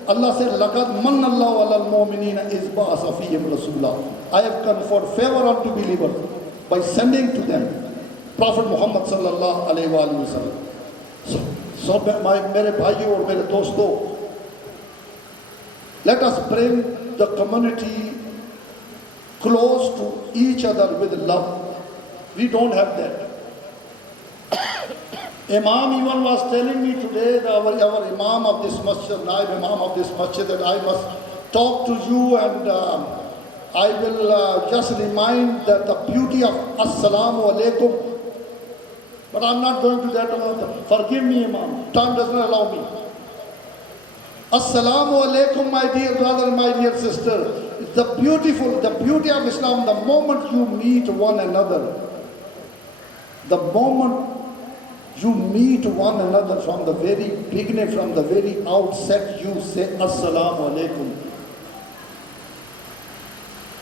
Allah said, لَقَدْ مَنَّ اللَّهُ عَلَى الْمُؤْمِنِينَ إِذْ بَعَثَ فِيهِمْ رَسُولًا. I have conferred favor unto believers by sending to them Prophet Muhammad sallallahu alayhi wa sallam. So میرے بھائیوں اور میرے دوستوں, let us bring the community close to each other with love. We don't have that. Imam even was telling me today, our Imam of this masjid, Naib Imam of this masjid, that I must talk to you and I will just remind that the beauty of Assalamu alaikum. But I'm not going to that. Forgive me, Imam. Time does not allow me. Assalamu alaikum, my dear brother, my dear sister. The beauty of Islam, the moment you meet one another, the moment you meet one another from the very beginning, from the very outset, you say Assalamu alaikum.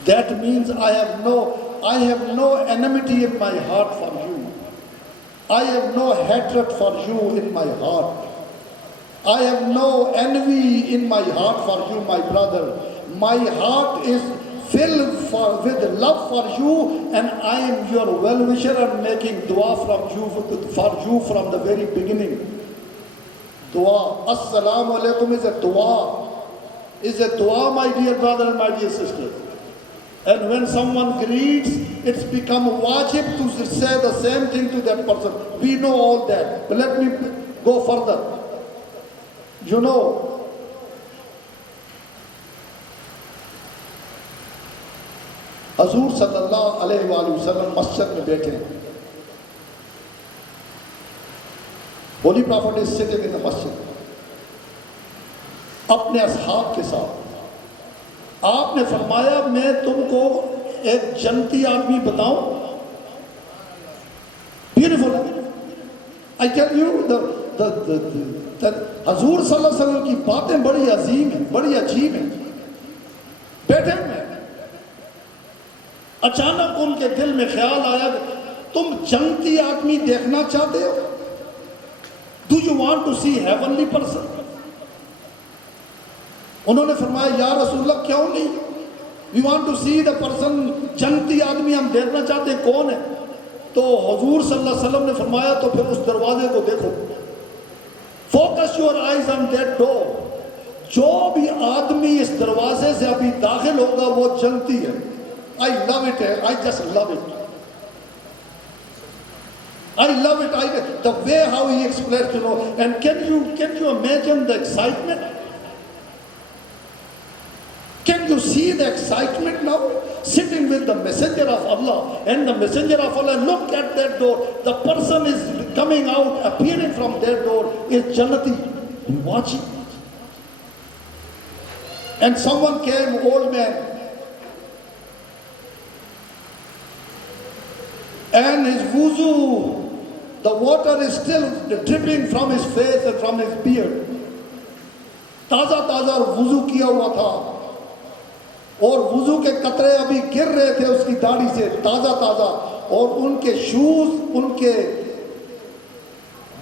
That means I have no enmity in my heart for you. I have no hatred for you in my heart. I have no envy in my heart for you, my brother. My heart is filled with love for you, and I am your well-wisher and making dua for you from the very beginning. Dua. Assalamu alaikum is a dua. Is a dua, my dear brother and my dear sister. And when someone greets, it's become wajib to say the same thing to that person. We know all that. But let me go further. You know, Hazur sallallahu alayhi wa sallam masjid mein baithe hain. Holy Prophet is sitting in the masjid. اپنے اصحاب کے ساتھ. آپ نے فرمایا میں تم کو ایک جنتی آدمی بتاؤں. Beautiful. I tell you, حضور صلی اللہ علیہ وسلم کی باتیں بڑی عظیم ہیں, بڑی عجیب ہیں. بیٹھے میں اچانک ان کے دل میں خیال آیا کہ تم جنتی آدمی دیکھنا چاہتے ہو. Do you want to see heavenly person? انہوں نے فرمایا یا رسول اللہ کیوں نہیں, we want to see the person, جنتی آدمی ہم دیکھنا چاہتے ہیں, کون ہے؟ تو حضور صلی اللہ علیہ وسلم نے فرمایا تو پھر اس دروازے کو دیکھو. Focus your eyes on that door. جو بھی آدمی اس دروازے سے ابھی داخل ہوگا وہ جنتی ہے. I love it, I just love it. I love it, the way how he explained, you know. And can you imagine the excitement? Can you see the excitement now? Sitting with the messenger of Allah, and the messenger of Allah, look at that door. The person is coming out, appearing from that door, is Jannati, watching. And someone came, old man. and his wuzu, the water is still dripping from his face and from his beard. تازہ تازہ وضو کیا ہوا تھا اور وضو کے قطرے ابھی گر رہے تھے اس کی داڑھی سے تازہ تازہ, اور ان کے شوز ان کے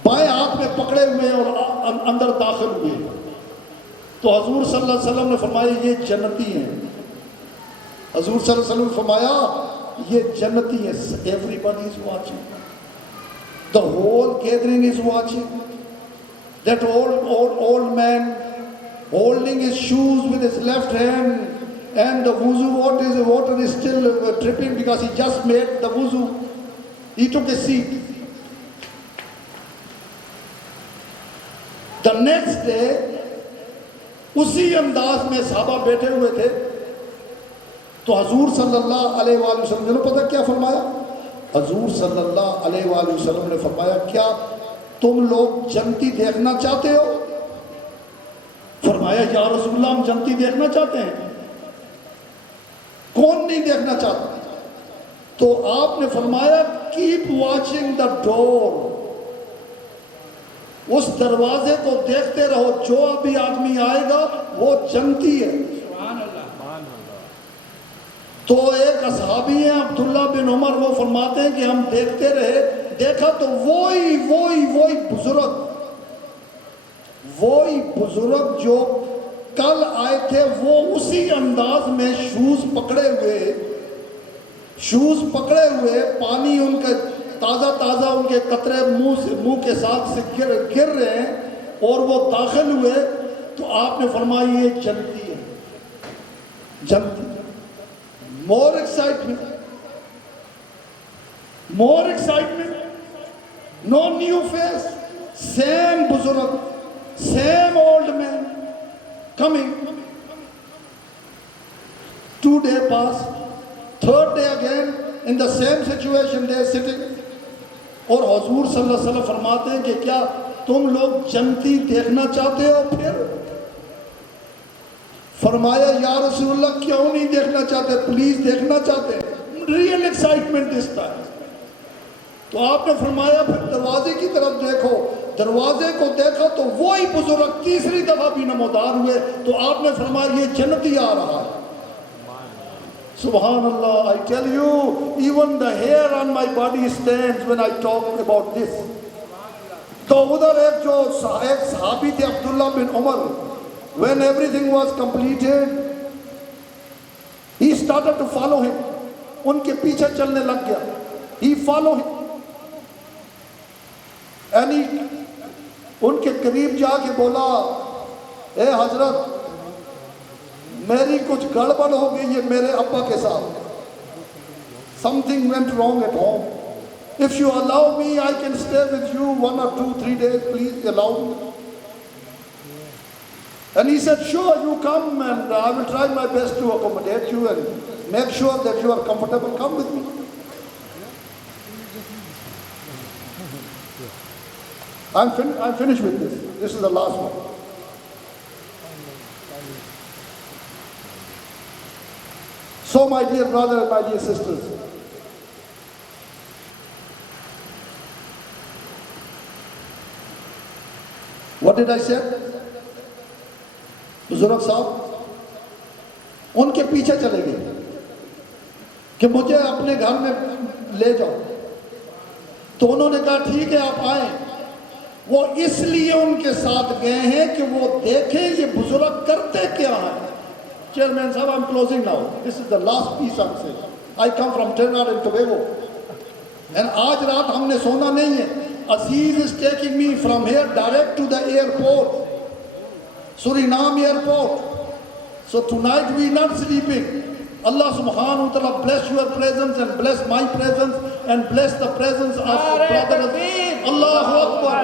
بائیں ہاتھ میں پکڑے ہوئے اور اندر داخل ہوئے. تو حضور صلی اللہ علیہ وسلم نے فرمایا یہ جنتی ہیں. حضور صلی اللہ علیہ وسلم نے فرمایا یہ جنتی ہیں. Everybody is watching. The whole gathering is watching. That old man holding his shoes with his left hand, and the wuzu water is still dripping because he just made the wuzu. He took a seat. The next day اسی انداز میں صحابہ بیٹھے ہوئے تھے تو حضور صلی اللہ علیہ وآلہ وسلم نے پتہ کیا فرمایا؟ حضور صلی اللہ علیہ وآلہ وسلم نے فرمایا کیا تم لوگ جنتی دیکھنا چاہتے ہو؟ فرمایا یا رسول اللہ ہم جنتی دیکھنا چاہتے ہیں. کون نہیں دیکھنا چاہتا؟ تو آپ نے فرمایا کیپ واچنگ دا ڈور. اس دروازے کو دیکھتے رہو, جو ابھی آدمی آئے گا وہ جنتی ہے. تو ایک اصحابی ہیں عبداللہ بن عمر, وہ فرماتے ہیں کہ ہم دیکھتے رہے, دیکھا تو وہی بزرگ جو کل آئے تھے وہ اسی انداز میں شوز پکڑے ہوئے پانی ان کے تازہ ان کے قطرے منہ کے ساتھ سے گر رہے ہیں اور وہ داخل ہوئے. تو آپ نے فرمایا یہ جنتی ہے. جنتی more excitement, no new face, same buzurg, same old man coming. 2 days pass, 3rd day again in the same situation they are sitting. اور حضور صلی اللہ علیہ وسلم فرماتے ہیں کہ کیا تم لوگ جنتی دیکھنا چاہتے ہو؟ پھر فرمایا یا رسول اللہ کیوں نہیں دیکھنا چاہتے, پلیز دیکھنا چاہتے ہیں. Real excitement this time. تو آپ نے فرمایا پھر دروازے کی طرف دیکھو. دروازے کو دیکھا تو وہی بزرگ تیسری دفعہ بھی نمودار ہوئے. تو آپ نے فرمایا یہ جنتی آ رہا ہے. Subhanallah, I tell you, even the hair on my body stands when I talk about this. تو ادھر ایک صحابی تھے عبداللہ بن عمر. When everything was completed, he started to follow him. ان کے پیچھے چلنے لگ گیا. He followed him. And ان کے قریب جا کے بولا اے حضرت میری کچھ گڑبڑ ہو گئی ہے میرے ابا کے ساتھ. Something went wrong at home. If you allow me, I can stay with you 1 or 2, 3 days. Please allow me. And he said, sure, you come and I will try my best to accommodate you and make sure that you are comfortable. Come with me. I'm finished with this. This is the last one. So my dear brother and my dear sisters, what did I say? بزرگ صاحب ان کے پیچھے چلے گئے کہ مجھے اپنے گھر میں لے جاؤ. تو انہوں نے کہا ٹھیک ہے آپ آئیں. وہ اس لیے ان کے ساتھ گئے ہیں کہ وہ دیکھیں یہ بزرگ کرتے کیا ہیں. چیئرمین صاحب I'm closing now. This is the last piece I'm saying. I come from Trinidad and Tobago. And آج رات ہم نے سونا نہیں ہے. Aziz is taking me from here direct to the airport. Suriname airport. So tonight we not sleeping. Allah subhanahu wa ta'ala bless your presence and bless my presence and bless the presence of brother. Allahu Akbar.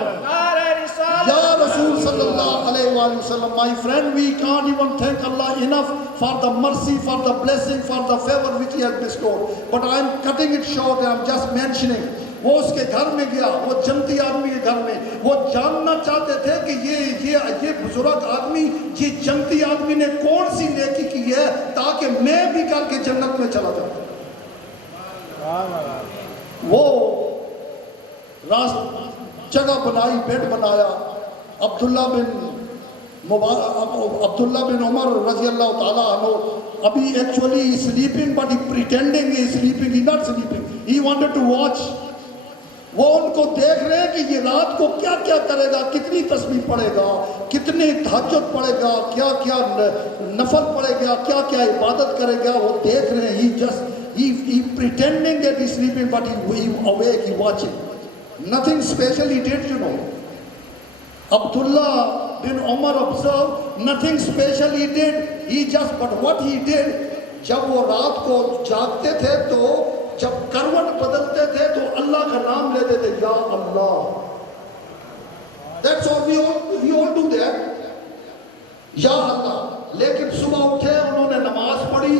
Ya Rasul sallallahu alayhi wa sallam. My friend, we can't even thank Allah enough for the mercy, for the blessing, for the favor which He has bestowed. But I am cutting it short and I am just mentioning. وہ اس کے گھر میں گیا, وہ جنتی آدمی کے گھر میں. وہ جاننا چاہتے تھے کہ یہ بزرگ آدمی, یہ جنتی آدمی نے کون سی نیکی کی ہے تاکہ میں بھی کر کے جنت میں چلا جاؤں. وہ جگہ بنائی, بیڈ بنایا. عبداللہ بن عمر رضی اللہ تعالیٰ عنہ ابھی actually sleeping but he pretending he is sleeping, he not sleeping, he wanted to watch. وہ ان کو دیکھ رہے ہیں کہ یہ رات کو کیا کیا کرے گا, کتنی تسبیح پڑھے گا, کتنی تہجد پڑھے گا, کیا کیا نفل پڑھے گا, کیا کیا عبادت کرے گا. وہ دیکھ رہے ہیں. he pretending that he is sleeping but he awake, he watching. Nothing special he did, you know. Abdullah bin Umar observed, nothing special he did. But what he did, جب وہ رات کو جاگتے تھے تو جب کروٹ بدلتے تھے تو اللہ کا نام لیتے تھے, یا اللہ. That's all, we all do that. یا اللہ. لیکن صبح اٹھے, انہوں نے نماز پڑھی,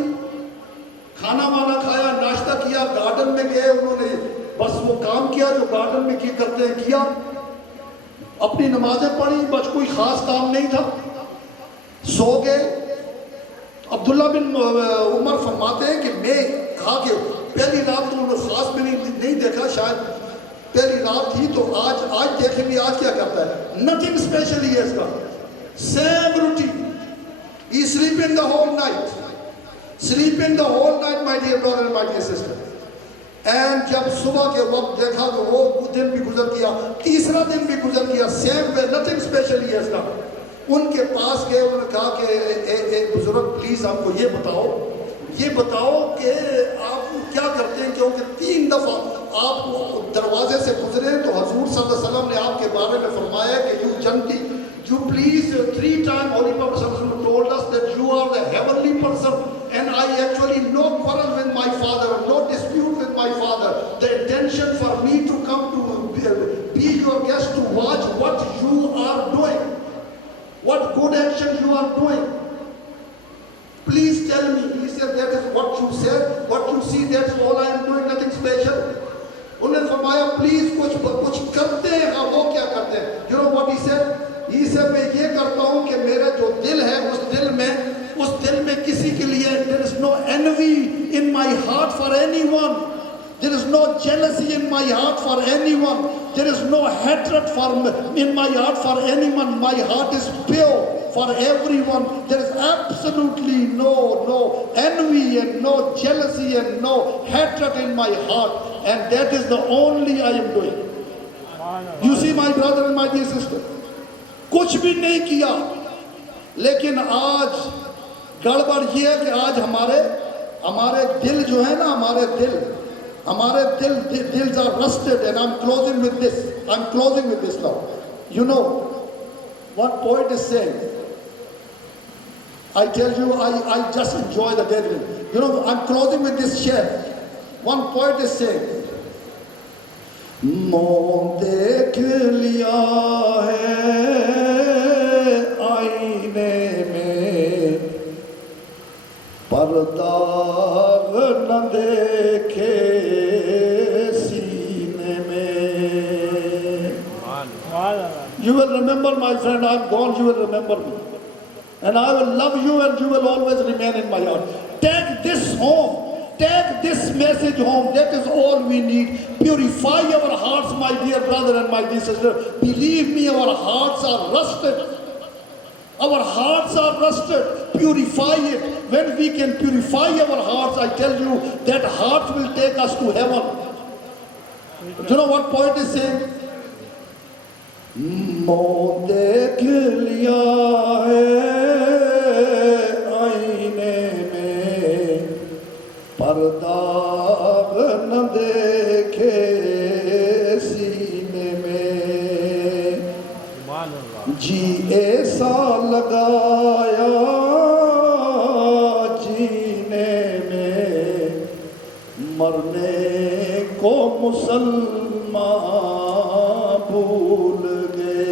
کھانا وانا کھایا, ناشتہ کیا, گارڈن میں گئے, انہوں نے بس وہ کام کیا جو گارڈن میں کیا کرتے ہیں کیا, اپنی نمازیں پڑھی, بس کوئی خاص کام نہیں تھا, سو گئے. عبداللہ بن عمر فرماتے ہیں کہ میں کہا کہ پہلی رات تو انہوں نے خاص میں نہیں دیکھا, شاید پہلی رات تھی تو آج دیکھیں گے آج کیا کرتا ہے. نتھنگ اسپیشل ہی ہے اس کا, same routine. He sleeping the whole night, my dear brother and my dear sister. And جب صبح کے وقت دیکھا تو وہ دن بھی گزر گیا, تیسرا دن بھی گزر گیا, سیم وے, نتھنگ اسپیشل ہی ہے اس کا. ان کے پاس گئے, انہوں نے کہا کہ ایک بزرگ پلیز آپ کو یہ بتاؤ کہ آپ کیا کرتے ہیں, کیونکہ 3 دفعہ آپ دروازے سے گزرے تو حضور صلی اللہ علیہ وسلم نے آپ کے بارے میں فرمایا کہ you please 3 times Holy Prophet صلی اللہ علیہ وسلم told us that you are the heavenly person, and I actually no quarrel with my father, no dispute with my father. The intention for me to come to be your guest to watch what you are doing, what good action you are doing. Please tell me. He said, that is what you said, what you see, that's all I am doing, nothing special. انہوں نے فرمایا please کچھ کرتے ہیں. وہ کیا کرتے ہیں؟ You know what he said? He said, میں یہ کرتا ہوں کہ میرا جو دل ہے اس دل میں کسی کے لیے there is no envy in my heart for anyone. There is no jealousy in my heart for anyone. There is no hatred in my heart for anyone. My heart is pure for everyone. There is absolutely no envy and no jealousy and no hatred in my heart. And that is the only I am doing. You see, my brother and my dear sister, کچھ بھی نہیں کیا, لیکن آج گڑبڑ یہ ہے کہ آج ہمارے دل جو ہے نا, ہمارے دلز are rusted. And I'm closing with this now. You know what poet is saying? I tell you, I just enjoy the gathering. You know, I'm closing with this share. One poet is saying, مون دیکھ لیا ہے آئینے میں, پر داغ نہ دیکھے سینے میں. You will remember, my friend, I'm gone, you will remember me. And I will love you and you will always remain in my heart. Take this home. Take this message home. That is all we need. Purify our hearts, my dear brother and my dear sister. Believe me, our hearts are rusted. Our hearts are rusted. Purify it. When we can purify our hearts, I tell you, that heart will take us to heaven. Do you know what poet is saying? مون دیکھ لیا ہے آئینے میں, پر داغ نہ دیکھے سینے میں. جی ایسا لگایا جینے میں, مرنے کو مسلمان بھول گئے.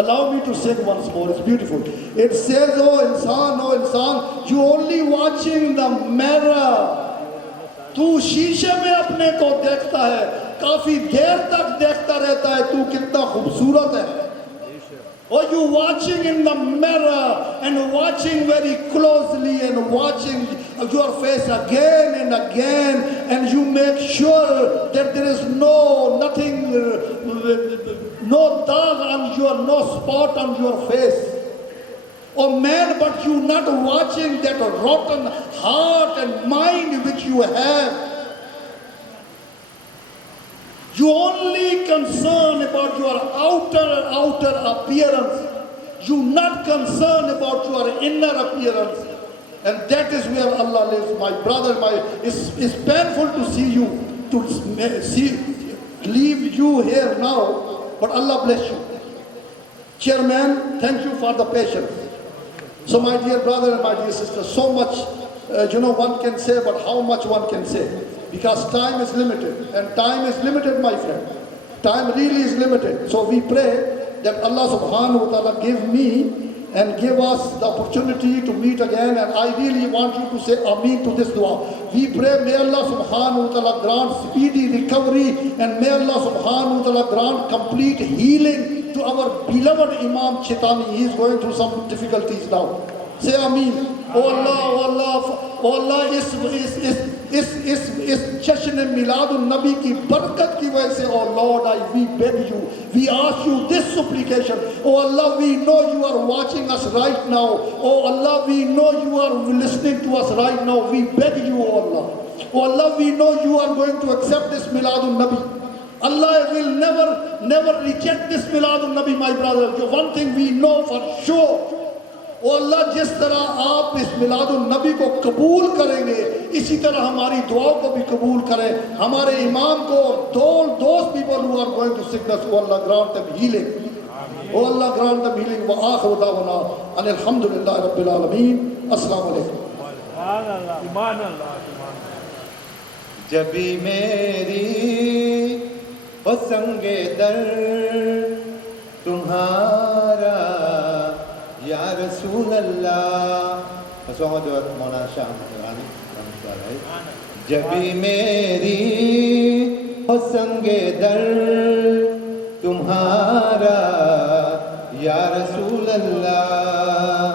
Allow me to sing once more, it's beautiful. It says, oh insan, you only watching the mirror. تو شیشے میں اپنے کو دیکھتا ہے, کافی دیر تک دیکھتا رہتا ہے تو کتنا خوبصورت ہے. Or you watching in the mirror and watching very closely and watching your face again and again, and you make sure that there is nothing, no dog on your, no spot on your face. Oh man, but you not watching that rotten heart and mind which you have. You only concerned about your outer appearance. You not concerned about your inner appearance. And that is where Allah lives. My brother, it's painful to see you, leave you here now, but Allah bless you. Chairman, thank you for the patience. So my dear brother and my dear sister, so much, one can say, but how much one can say? Because time is limited, and time is limited, my friend. Time really is limited. So we pray that Allah subhanahu wa ta'ala give me and give us the opportunity to meet again, and I really want you to say Ameen to this dua. We pray, may Allah subhanahu wa ta'ala grant speedy recovery, and may Allah subhanahu wa ta'ala grant complete healing to our beloved Imam Chitani. He is going through some difficulties now. Say Ameen. Oh Allah, اس جشن میلاد النبی کی برکت کی وجہ سے, oh Lord, we beg you, we ask you this supplication. Oh Allah, we know you are watching us right now. Oh Allah, we know you are listening to us right now. We beg you, oh Allah. Oh Allah, we know you are going to accept this Milad al-Nabi. Allah will never reject this Milad al-Nabi, my brother. One thing we know for sure. او اللہ جس طرح آپ اس میلاد النبی کو قبول کریں گے, اسی طرح ہماری دعاؤں کو بھی قبول کریں. ہمارے امام کو, those people who are going to sickness, oh Allah grant them healing. Oh Allah grant them healing. وآخر دعوانا ان الحمد للہ رب العالمین. السلام علیکم. جبھی میری ہو سنگ در تمہارا یا رسول اللہ. سونگ جو مولانا شاہ نورانی. جبھی میری ہو سنگ در تمہارا یا رسول اللہ.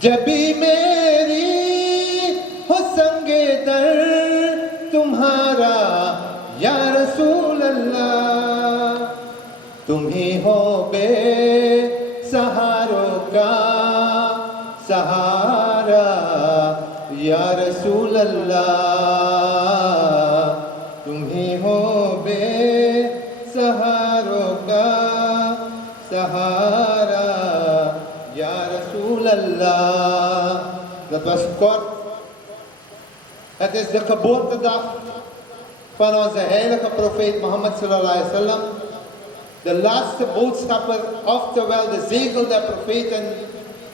جبھی میری ہو سنگ در تمہارا یا رسول اللہ. تم ہی ہو بے سہاروں کا سہارا یا رسول اللہ. تم ہی ہو بے سہاروں کا سہارا یا رسول Allah. Dat was kort. Het is de geboortedag van onze heilige profeet Mohammed sallallahu alaihi wasallam. De laatste boodschapper, oftewel de zegel der profeten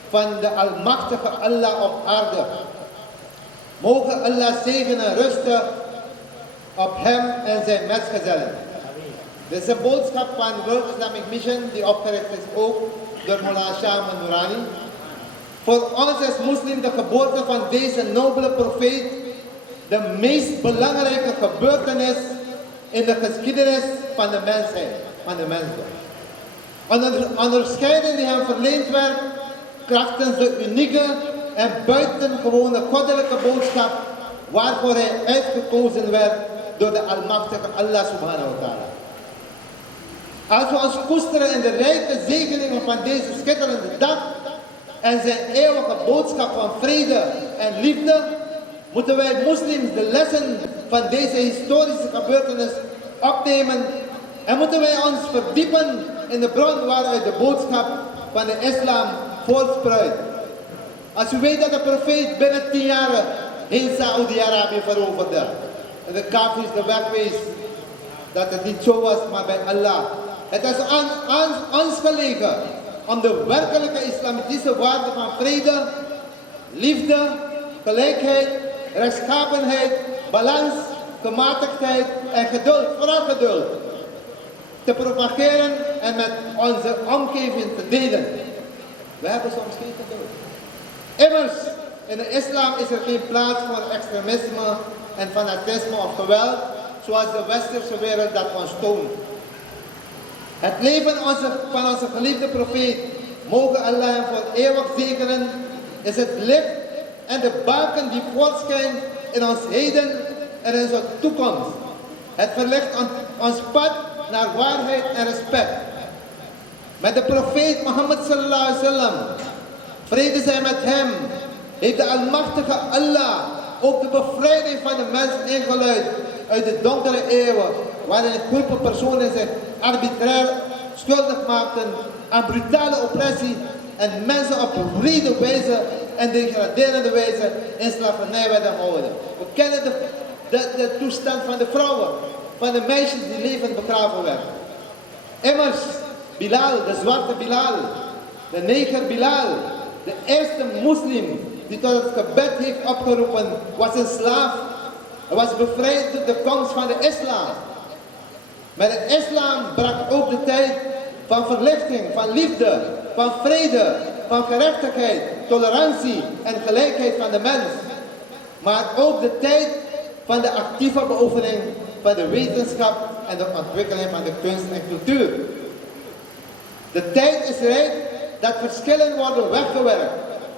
van de almachtige Allah op aarde. Mogen Allah zegenen rusten op hem en zijn metgezellen. Dit is een boodschap van World Islamic Mission, die opgericht is ook door Maulana Shah Noorani. Voor ons als moslim de geboorte van deze nobele profeet de meest belangrijke gebeurtenis in de geschiedenis van de mensheid, van de mensdom. Onderscheiding die hem verleend werd krachtens de unieke en buitengewone goddelijke boodschap waarvoor hij uitgekozen werd door de almachtige Allah subhanahu wa ta'ala. Als we ons koesteren in de rijke zegeningen van deze schitterende dag en zijn eeuwige boodschap van vrede en liefde, moeten wij moslims de lessen van deze historische gebeurtenis opnemen en moeten wij ons verdiepen in de bron waaruit de boodschap van de islam voortspruit. Als u weet dat de profeet binnen 10 jaar heel Saoedi-Arabië veroverde en de kafirs de weg wees dat het niet zo was, maar bij Allah. Het is aan ons gelegen om de werkelijke islamitische waarden van vrede, liefde, gelijkheid, rechtschapenheid, balans, gematigdheid en geduld, vooral geduld, te propageren en met onze omgeving te delen. We hebben soms geen geduld. Immers, in de islam is er geen plaats voor extremisme en fanatisme of geweld, zoals de westerse wereld dat ons toont. Het leven van onze geliefde profeet, mogen Allah hem voor eeuwig zegenen, is het licht en de balken die voortschijnen in ons heden en in onze toekomst. Het verlicht ons pad naar waarheid en respect. Met de profeet Mohammed sallallahu alaihi wasallam, vrede zij met hem, heeft de almachtige Allah ook de bevrijding van de mens ingeluid uit de donkere eeuwen, waarin groepen personen zich arbitrair schuldig maakten aan brutale oppressie en mensen op wrede wijze en degraderende wijze in slavernij werden gehouden. We kennen de toestand van de vrouwen, van de meisjes die levend begraven werden. Immers, Bilal, de zwarte Bilal, de neger Bilal, de eerste moslim die tot het gebed heeft opgeroepen, was een slaaf. Hij was bevrijd door de komst van de islam. Met de islam brak ook de tijd van verlichting, van liefde, van vrede, van gerechtigheid, tolerantie en gelijkheid van de mens. Maar ook de tijd van de actieve beoefening van de wetenschap en de ontwikkeling van de kunst en cultuur. De tijd is rijp dat verschillen worden weggewerkt.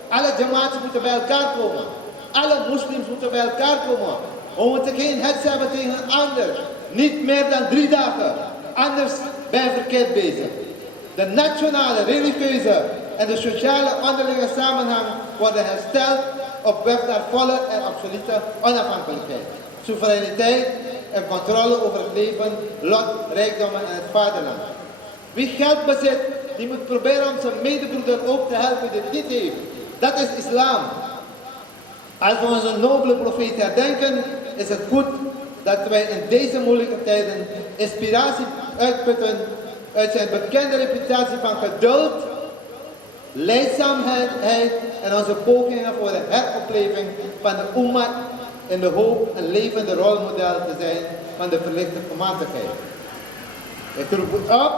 Alle jamaats moeten bij elkaar komen. Alle moslims moeten bij elkaar komen. We moeten geen hets hebben tegen een ander. Niet meer dan 3 dagen. Anders ben je verkeerd bezig. De nationale, religieuze en de sociale onderlinge samenhang worden hersteld op weg naar volle en absolute onafhankelijkheid. Soevereiniteit en controle over het leven, lot, rijkdommen en het vaderland. Wie geld bezit, die moet proberen om zijn medebroeder ook te helpen die het niet heeft. Dat is islam. Als we onze nobele profeet herdenken, is het goed dat wij in deze moeilijke tijden inspiratie uitputten uit zijn bekende reputatie van geduld, leidzaamheid en onze pogingen voor de heropleving van de Ummah in de hoop een levende rolmodel te zijn van de verlichte gematigheid. Ik roep u op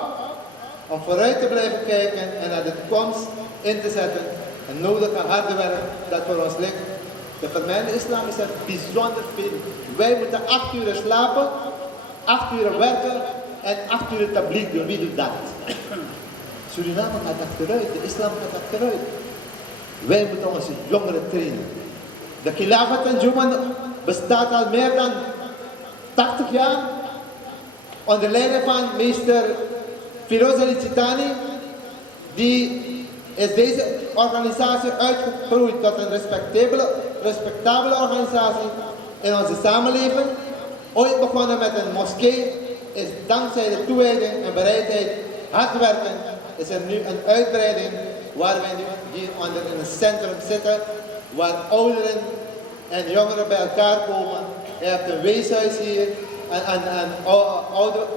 om vooruit te blijven kijken en naar de toekomst in te zetten en nodige harde werk dat voor ons ligt. De vermeende islam is er bijzonder veel. Wij moeten 8 uur slapen, 8 uur werken en 8 uur tabligh doen. Wie doet dat? Suriname gaat achteruit, de islam gaat achteruit. Wij moeten onze jongeren trainen. De Khilafat Anjuman bestaat al meer dan 80 jaar onder leiding van meester Firoz Ali Chitani. Die is deze organisatie uitgegroeid tot een respectabele organisatie in onze samenleving. Ooit begonnen met een moskee, is dankzij de toewijding en bereidheid hard werken, is er nu een uitbreiding waar wij nu hier onder in een centrum zitten, waar ouderen en jongeren bij elkaar komen. Je hebt een weeshuis hier, een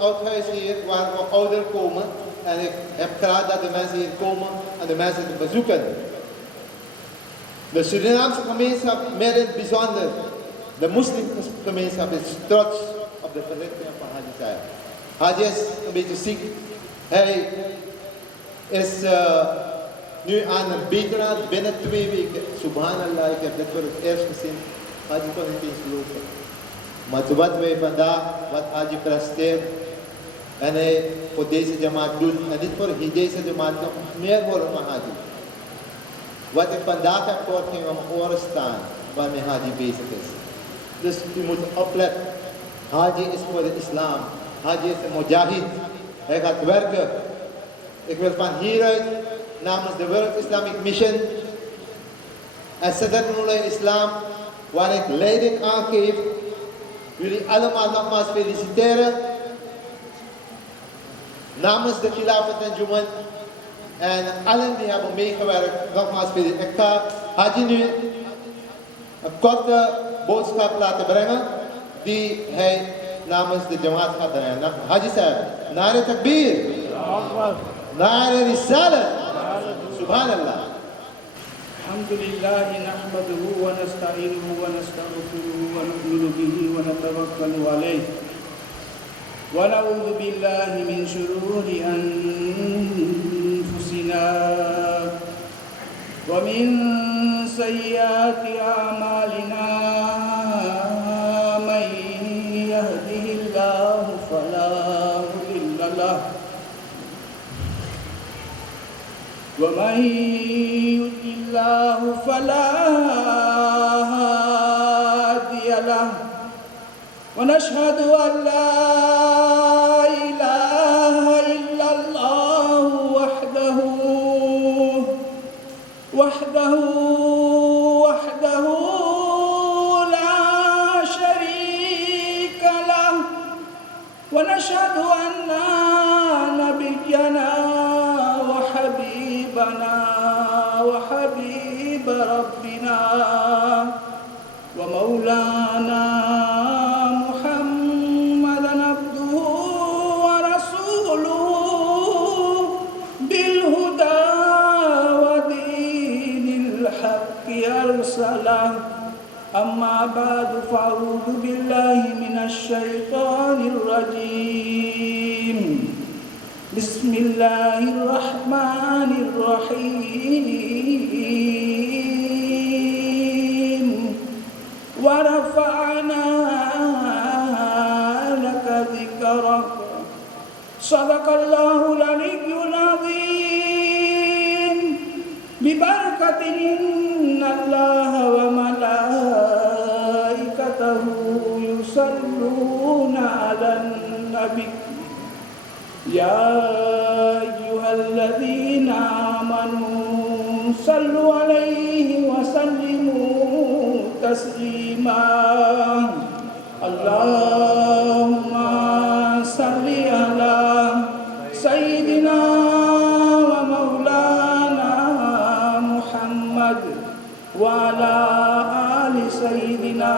oudhuis hier waar we ouderen komen. En ik heb graag dat de mensen hier komen en de mensen te bezoeken. De Surinaamse gemeenschap, meer in het bijzonder, de moslimgemeenschap is trots op de verrichtingen van Haji Saib. Haji is een beetje ziek. Hij is nu aan een beter aan binnen 2 weken. Subhanallah, ik heb dit voor het eerst gezien. Haji kon niet eens lopen. Maar wat wij vandaag, wat Haji presteert, en hij voor deze jamaat doet, en niet voor deze jamaat, nog meer worden van Haji. Wat ik vandaag heb gehoord, ging om mijn oren staan, waarmee Haji bezig is. Dus u moet opletten. Haji is voor de islam. Haji is een mujahid. Hij gaat werken. Ik wil van hieruit, namens de World Islamic Mission en Sadr Nullah Islam, waar ik leiding aan geef, jullie allemaal nogmaals feliciteren. Namens de Khilafat Anjuman en allen die hebben meegewerkt, nogmaals feliciteren. Ik ga Haji nu een korte boodschap laten brengen die hij namens de Jamaat gaat brengen. Haji Saib, Nare Takbir, Nare Risalat, Subhanallah. الحمد لله نحمده ونستعينه ونستغفره ونؤمن به ونتوكل عليه ونعوذ بالله من شرور أنفسنا ومن سيئات أعمالنا من يهده الله فلا مضل له ومن يطع الله فلا هادي له ونشهد أن لا إله إلا الله وحده لا شريك له ونشهد أن نبينا وحبيب ربنا ومولانا محمدا عبده ورسوله بالهدى ودين الحق أرسله أما بعد فأعوذ بالله من الشيطان الرجيم بسم الله الرحمن الرحيم ورفعنا لك ذكرك صدق الله العلي العظيم ببركة إن الله وملائكته يصلون على النبي يا أيها الذين آمنوا صلوا عليه وسلموا تسليما اللهم صل على سيدنا ومولانا محمد وعلى آل سيدنا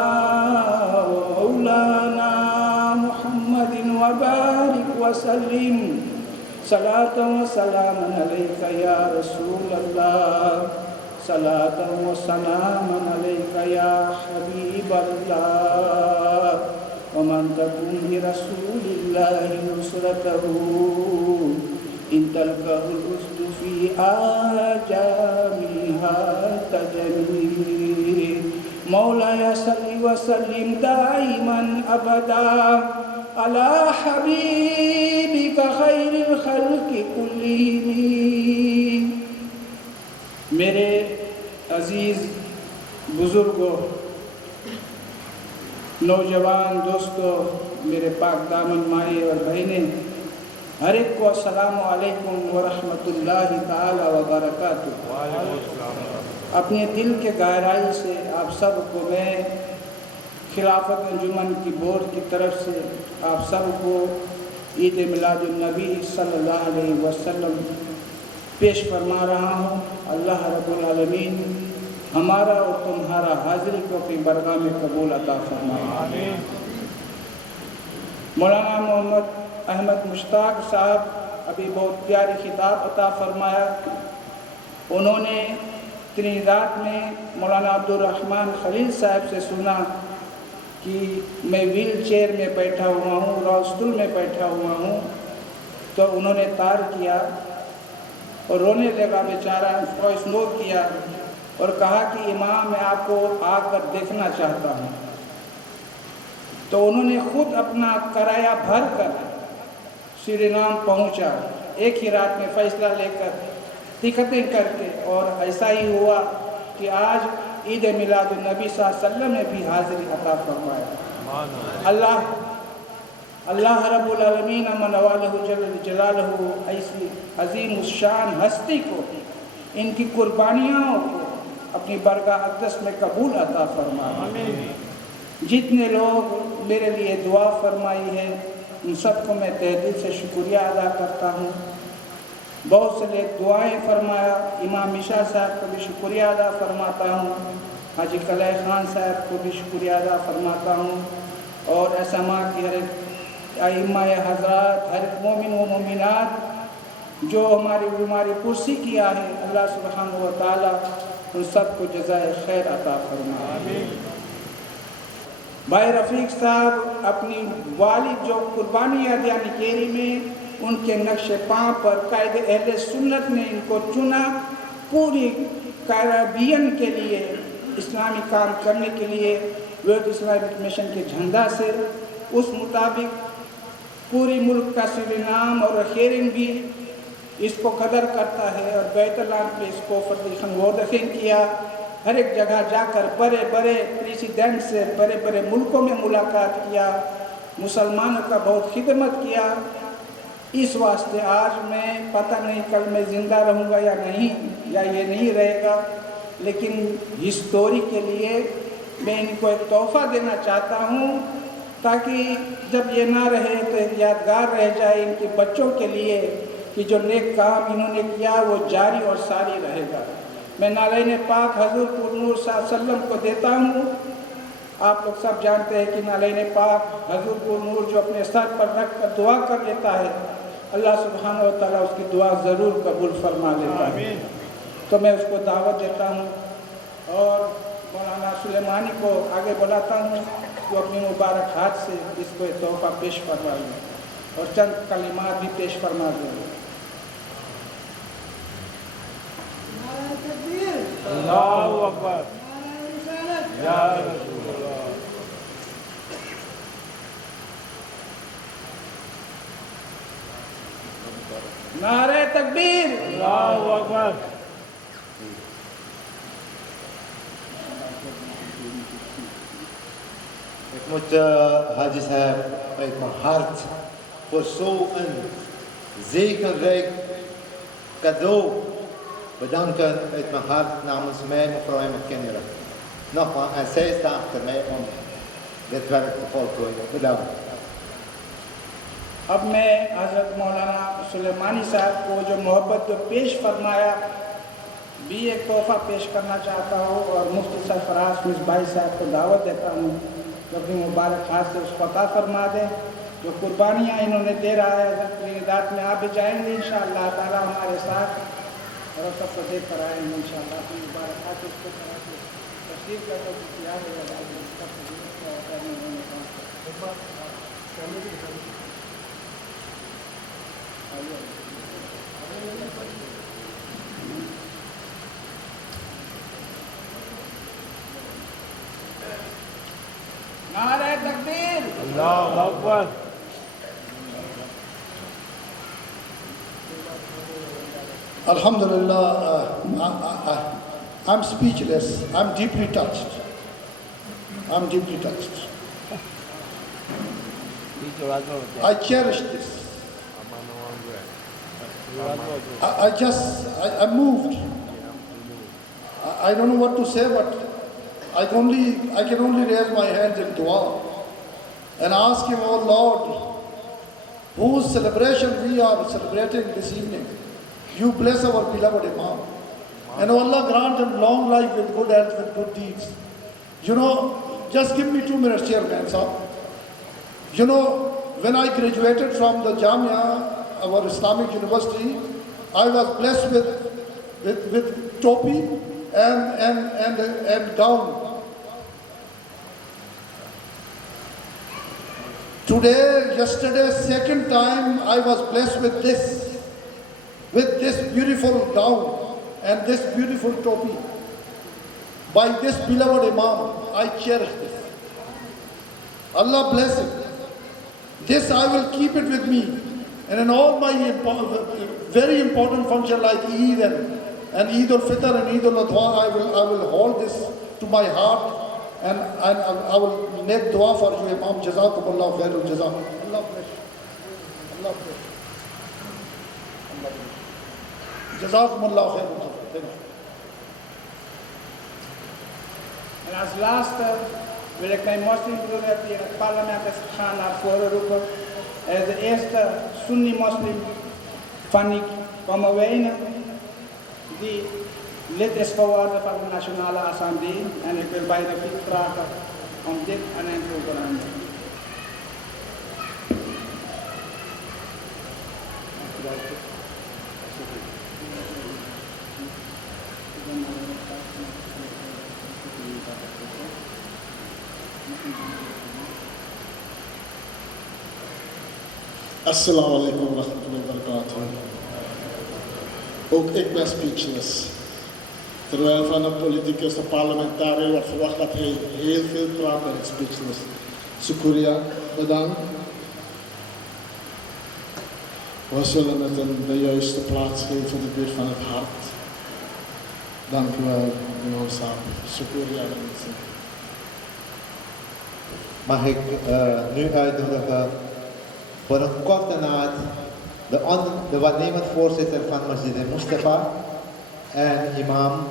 ومولانا محمد وبارك وسلم صلاة وسلاما عليك يا رسول الله صلاة وسلاما عليك يا حبيب الله ومن تكن برسول الله نصرته إن تلقه الأسد في آجامها تجري مولاي صل وسلم دائما أبدا على حبيبك خير الخلق كلهم میرے عزیز بزرگوں، نوجوان دوستوں، میرے پاک دامن مائیں اور بہنیں، ہر ایک کو السلام علیکم ورحمۃ اللہ تعالی وبرکاتہ۔ اپنے دل کے گہرائی سے آپ سب کو میں خلافت انجمن کی بورڈ کی طرف سے آپ سب کو عید میلاد النبی صلی اللہ علیہ وسلم پیش فرما رہا ہوں۔ اللہ رب العالمین ہمارا اور تمہارا حاضری کو اپنی برگاہ میں قبول عطا فرمائے۔ مولانا محمد احمد مشتاق صاحب ابھی بہت پیاری خطاب عطا فرمایا۔ انہوں نے ترینیداد میں مولانا عبدالرحمن خلیل صاحب سے سنا کہ میں ویل چیئر میں بیٹھا ہوا ہوں، راستل میں بیٹھا ہوا ہوں، تو انہوں نے تار کیا اور رونے لگا بیچارہ، وائس نوٹ کیا اور کہا کہ امام میں آپ کو آ کر دیکھنا چاہتا ہوں۔ تو انہوں نے خود اپنا کرایہ بھر کر سورینام پہنچا، ایک ہی رات میں فیصلہ لے کر ٹکٹیں کر کے، اور ایسا ہی ہوا کہ آج عید میلاد النبی صلی اللہ علیہ وسلم نے بھی حاضری عطا فرمایا۔ اللہ رب العالمین من والہ جل جلالہ ایسی عظیم الشان ہستی کو، ان کی قربانیوں کو اپنی برگاہ اقدس میں قبول عطا فرمائے۔ جتنے لوگ میرے لیے دعا فرمائی ہے ان سب کو میں تہ دل سے شکریہ ادا کرتا ہوں۔ بہت سے لوگ دعائیں فرمایا، امام مشا صاحب کو بھی شکریہ ادا فرماتا ہوں، حاجی کلائے خان صاحب کو بھی شکریہ ادا فرماتا ہوں، اور اسما کی ہر ایک ائمہ حضرات، ہر ایک مومن و مومنات جو ہماری پرسی کیا ہے، اللہ سبحانہ و تعالی ان سب کو جزائے خیر عطا فرمائے۔ بھائی رفیق صاحب اپنی والد جو قربانی دیانی کیری میں ان کے نقش پاں پر قائد اہل سنت نے ان کو چنا، پوری کیریبین کے لیے اسلامی کام کرنے کے لیے ورلڈ اسلامک مشن کے جھنڈا سے، اس مطابق پوری ملک کا سورینام اور خیرن بھی اس کو قدر کرتا ہے اور بیت اللہ میں اس کو فتح و دفن کیا. ہر ایک جگہ جا کر بڑے بڑے پریسیڈنٹ سے بڑے بڑے ملکوں میں ملاقات کیا, مسلمانوں کا بہت خدمت کیا. اس واسطے آج میں پتہ نہیں کل میں زندہ رہوں گا یا نہیں, یا یہ نہیں رہے گا, لیکن ہسٹوری کے لیے میں ان کو ایک تحفہ دینا چاہتا ہوں تاکہ جب یہ نہ رہے تو ایک یادگار رہ جائے ان کے بچوں کے لیے کہ جو نیک کام انہوں نے کیا وہ جاری اور ساری رہے گا. میں نالین پاک حضور پر نور صلی اللہ علیہ وسلم کو دیتا ہوں. آپ لوگ سب جانتے ہیں کہ نالین پاک حضور پر نور جو اپنے سر پر رکھ کر دعا کر لیتا ہے, اللہ سبحانہ و تعالیٰ اس کی دعا ضرور قبول فرما لیتا ہے. تو میں اس کو دعوت دیتا ہوں اور مولانا سلیمانی کو آگے بلاتا ہوں وہ اپنی مبارک ہاتھ سے اس کو ایک تحفہ پیش فرمائیں اور چند کلمات بھی پیش فرما دیں. اللہ اکبر یا رسول اللہ. نعرہ تکبیر. اللہ اکبر. Ik moet Haji Sahib uit mijn hart voor zo'n zegenrijk cadeau bedanken uit mijn hart namens mij, mevrouw en mijn kinderen. Nogmaals, en zij staan achter mij om dit werk te voltooien. Bedankt. اب میں حضرت مولانا سلیمانی صاحب کو جو محبت جو پیش فرمایا بھی ایک تحفہ پیش کرنا چاہتا ہوں اور مفتی سرفراز مصباحی صاحب کو دعوت دیتا ہوں کہ اپنی مبارک ہاتھ سے اس کو عطا فرما دیں. جو قربانیاں انہوں نے دے رہا ہے حضرت ٹرینیداد میں آپ بھی جائیں گے انشاءاللہ تعالیٰ ہمارے ساتھ اور سب کو دیکھ کر آئیں گے انشاءاللہ. اپنی مبارک ہاتھ اس کو تشریف کر کے تیار ہو جائے نعرہ تکبیر. اللہ اکبر. Alhamdulillah, I'm speechless. I'm deeply touched. I'm deeply touched. I cherish this. I'm moved. I don't know what to say, but I can only raise my hands in dua and ask him, oh Lord, whose celebration we are celebrating this evening, you bless our beloved Imam. And Allah grant him long life with good health, with good deeds. You know, just give me 2 minutes here, man, sir. You know, when I graduated from the Jamia, our Islamic University, I was blessed with topi and gown. Yesterday, second time, I was blessed with this beautiful gown and this beautiful topi. By this beloved Imam, I cherish this. Allah bless him. This I will keep it with me. And in all my very important functions like Eid and Eid al-Fitr and Eid al-Adha, I will hold this to my heart and I will make dua for you, Imam. Jazakumullah khairul jazaa. Allah bless you. Allah bless you. Jazakumullah khairul jazaa. And as last, wil ik mijn moslimbroeder die in het parlement is gegaan naar voren roepen. Hij is de eerste Sunni-moslim van die Kommerwijnen die lid is geworden van de Nationale Assemblée. En ik wil bij de Piet vragen om dit aan hen toe te brengen. Assalamu alaikum wa rahmatullahi wa barakatuh. Ook ik ben speechless. Terwijl van een politicus, een parlementariër wordt verwacht dat hij heel veel praat, ben ik speechless. Sukuria, bedankt. We zullen het de juiste plaats geven in de buurt van het hart. Dank u wel, imam Saab. Shukriya. Mag ik nu uitnodigen voor een korte naad de waarnemend voorzitter van Masjid Mustafa en imam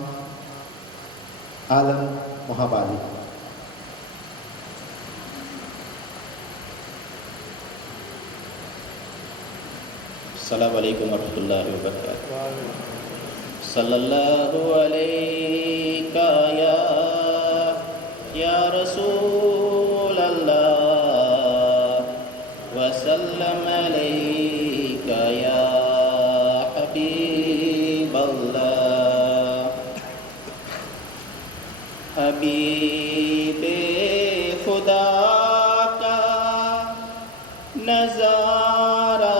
Alam Mohammadi. Assalamu alaikum wa rahmatullahi wa barakatuh. Sallallahu alayka ya Rasul Allah wa sallam alayka ya Habib Allah. Habib Khuda ka nazara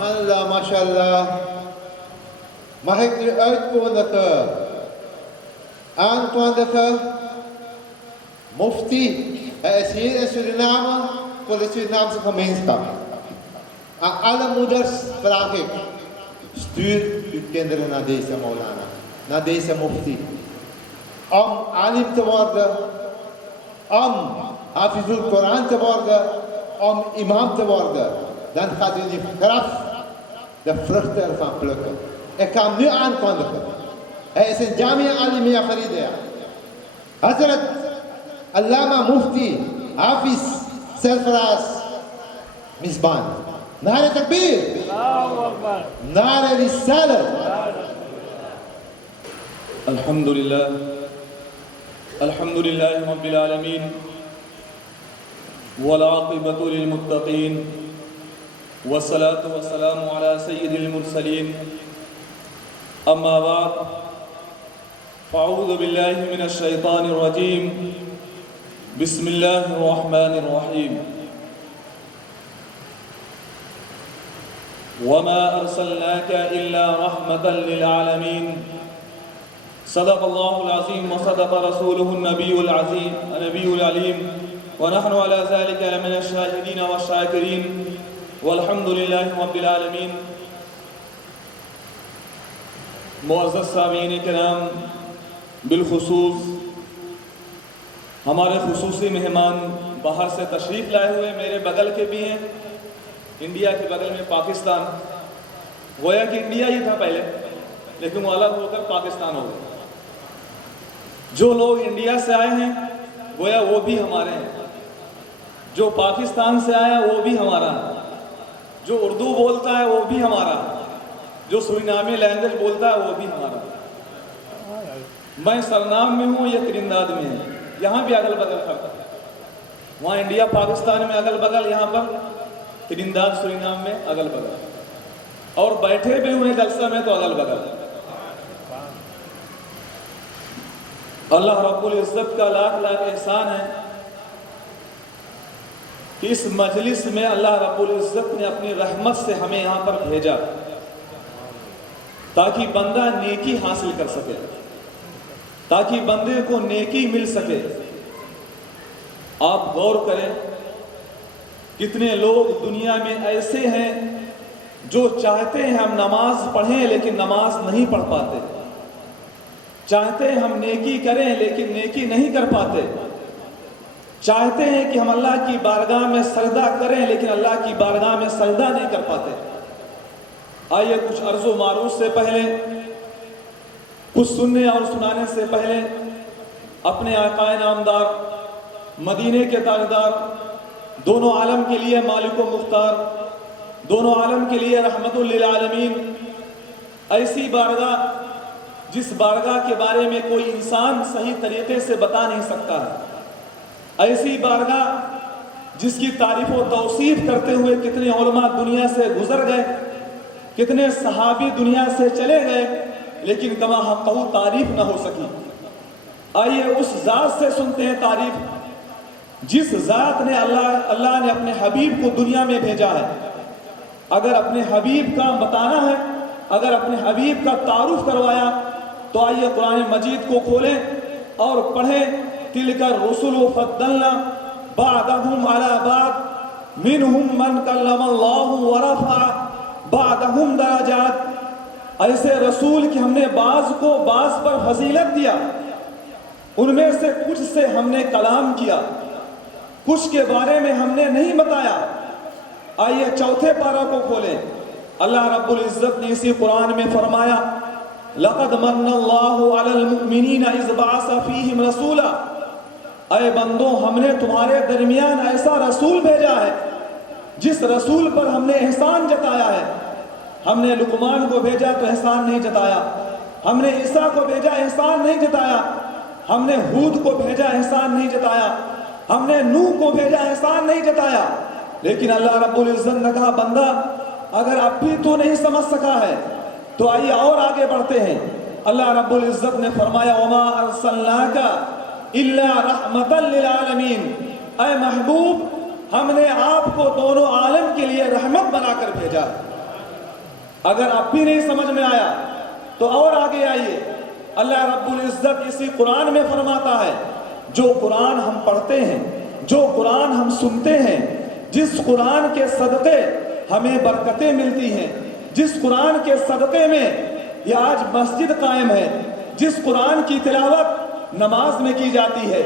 Allah, mashallah. Mag ik u uitkondigen, aankondigen, mufti, hij is hier in Suriname voor de Surinaamse gemeenschap. Aan alle moeders vraag ik, stuur uw kinderen naar deze Maulana, naar deze mufti. Om alim te worden, om hafizul Koran te worden, om imam te worden. Dan gaat u in uw graf de vruchten ervan plukken. Ik ga hem nu aankondigen. Hij is in Jamia Alimia Faridea. Hazrat Allama Mufti Hafiz Sarfaraz Misban. Nare Takbir. Nare Risalat. Alhamdulillah. Alhamdulillah Rabbil Alameen. والعاقبة للمتقين والصلاة والسلام على سيد المرسلين أما بعد فأعوذ بالله من الشيطان الرجيم بسم الله الرحمن الرحيم وما أرسلناك إلا رحمة للعالمين صدق الله العظيم وصدق رسوله النبي العليم ونحن على ذلك لمن الشاهدين والشاكرين والحمد لله رب العالمين. معزز سامعین کرام، بالخصوص ہمارے خصوصی مہمان باہر سے تشریف لائے ہوئے میرے بغل کے بھی ہیں، انڈیا کے بغل میں پاکستان. گویا کہ انڈیا ہی تھا پہلے لیکن وہ الگ ہو کر پاکستان ہو گیا. جو لوگ انڈیا سے آئے ہیں گویا وہ بھی ہمارے ہیں، جو پاکستان سے آیا وہ بھی ہمارا ہے، جو اردو بولتا ہے وہ بھی ہمارا ہے، جو سورینامی لینگویج بولتا ہے وہ بھی ہمارا ہے. میں سرنام میں ہوں، یہ ترنداد میں ہے، یہاں بھی اگل بگل فرق ہے. وہاں انڈیا پاکستان میں اگل بگل، یہاں پر ترنداد سورینام میں اگل بگل، اور بیٹھے بھی ہوئے جلسہ میں تو اگل بگل. اللہ رب العزت کا لاکھ لاکھ احسان ہے کہ اس مجلس میں اللہ رب العزت نے اپنی رحمت سے ہمیں یہاں پر بھیجا تاکہ بندہ نیکی حاصل کر سکے، تاکہ بندے کو نیکی مل سکے. آپ غور کریں کتنے لوگ دنیا میں ایسے ہیں جو چاہتے ہیں ہم نماز پڑھیں لیکن نماز نہیں پڑھ پاتے، چاہتے ہیں ہم نیکی کریں لیکن نیکی نہیں کر پاتے، چاہتے ہیں کہ ہم اللہ کی بارگاہ میں سجدہ کریں لیکن اللہ کی بارگاہ میں سجدہ نہیں کر پاتے. آئیے کچھ عرض و معروض سے پہلے، کچھ سننے اور سنانے سے پہلے اپنے آقا نامدار، مدینے کے تاجدار، دونوں عالم کے لیے مالک و مختار، دونوں عالم کے لیے رحمت للعالمین، ایسی بارگاہ جس بارگاہ کے بارے میں کوئی انسان صحیح طریقے سے بتا نہیں سکتا ہے، ایسی بارگاہ جس کی تعریف و توصیف کرتے ہوئے کتنے علماء دنیا سے گزر گئے، کتنے صحابی دنیا سے چلے گئے لیکن کما حقہ تعریف نہ ہو سکی. آئیے اس ذات سے سنتے ہیں تعریف جس ذات نے اللہ نے اپنے حبیب کو دنیا میں بھیجا ہے. اگر اپنے حبیب کا بتانا ہے، اگر اپنے حبیب کا تعارف کروایا تو آئیے قرآن مجید کو کھولیں اور پڑھیں. تلک الرسل فضلنا بعضهم على بعض منهم من کلم اللہ ورفع بعضهم درجات. ایسے رسول کہ ہم نے بعض کو بعض پر فضیلت دیا، ان میں سے کچھ سے ہم نے کلام کیا، کچھ کے بارے میں ہم نے نہیں بتایا. آئیے چوتھے پارہ کو کھولیں. اللہ رب العزت نے اسی قرآن میں فرمایا لَقَدْ مَنَّ اللَّهُ عَلَى الْمُؤْمِنِينَ إِذْ بَعَثَ فِيهِمْ رَسُولًا. اے بندوں، ہم نے تمہارے درمیان ایسا رسول بھیجا ہے جس رسول پر ہم نے احسان جتایا ہے. ہم نے لقمان کو بھیجا تو احسان نہیں جتایا، ہم نے عیسیٰ کو بھیجا احسان نہیں جتایا، ہم نے ہود کو بھیجا احسان نہیں جتایا، ہم نے نوح کو بھیجا احسان نہیں جتایا. لیکن اللہ رب العزت نے کہا بندہ اگر اب بھی تو نہیں سمجھ سکا ہے تو آئیے اور آگے بڑھتے ہیں. اللہ رب العزت نے فرمایا وما ارسلناک الا رحمتا للعالمین. اے محبوب، ہم نے آپ کو دونوں عالم کے لیے رحمت بنا کر بھیجا. اگر اب بھی نہیں سمجھ میں آیا تو اور آگے آئیے. اللہ رب العزت اسی قرآن میں فرماتا ہے جو قرآن ہم پڑھتے ہیں، جو قرآن ہم سنتے ہیں، جس قرآن کے صدقے ہمیں برکتیں ملتی ہیں، جس قرآن کے صدقے میں یہ آج مسجد قائم ہے، جس قرآن کی تلاوت نماز میں کی جاتی ہے.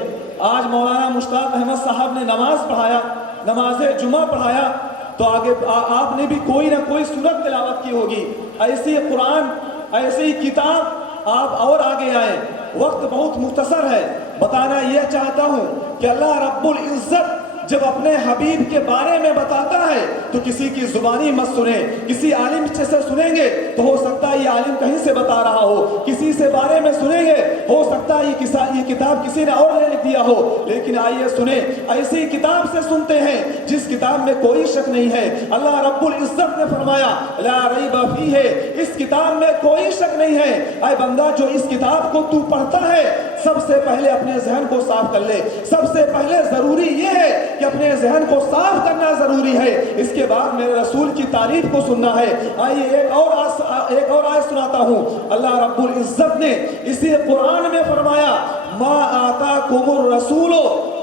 آج مولانا مشتاق احمد صاحب نے نماز پڑھایا، نماز جمعہ پڑھایا تو آگے آپ نے بھی کوئی نہ کوئی سورت تلاوت کی ہوگی. ایسی قرآن، ایسی کتاب، آپ اور آگے آئیں. وقت بہت مختصر ہے. بتانا یہ چاہتا ہوں کہ اللہ رب العزت جب اپنے حبیب کے بارے میں بتاتا ہے تو کسی کی زبانی مت سنیں، کسی عالم سے سنیں گے تو ہو سکتا ہے یہ عالم کہیں سے بتا رہا ہو، کسی سے بارے میں سنیں گے ہو سکتا ہے یہ کتاب کسی نے اور نے لکھ دیا ہو، لیکن آئیے سنیں، ایسی کتاب سے سنتے ہیں جس کتاب میں کوئی شک نہیں ہے۔ اللہ رب العزت نے فرمایا لا ریب فیہ، اس کتاب میں کوئی شک نہیں ہے۔ اے بندہ، جو اس کتاب کو تو پڑھتا ہے، سب سے پہلے اپنے ذہن کو صاف کر لے۔ سب سے پہلے ضروری یہ ہے کہ اپنے ذہن کو صاف کرنا ضروری ہے، اس کے بعد میرے رسول کی تعریف کو سننا ہے۔ آئیے ایک اور آیت سناتا ہوں۔ اللہ رب العزت نے اسی قرآن میں فرمایا ما آتاکم الرسول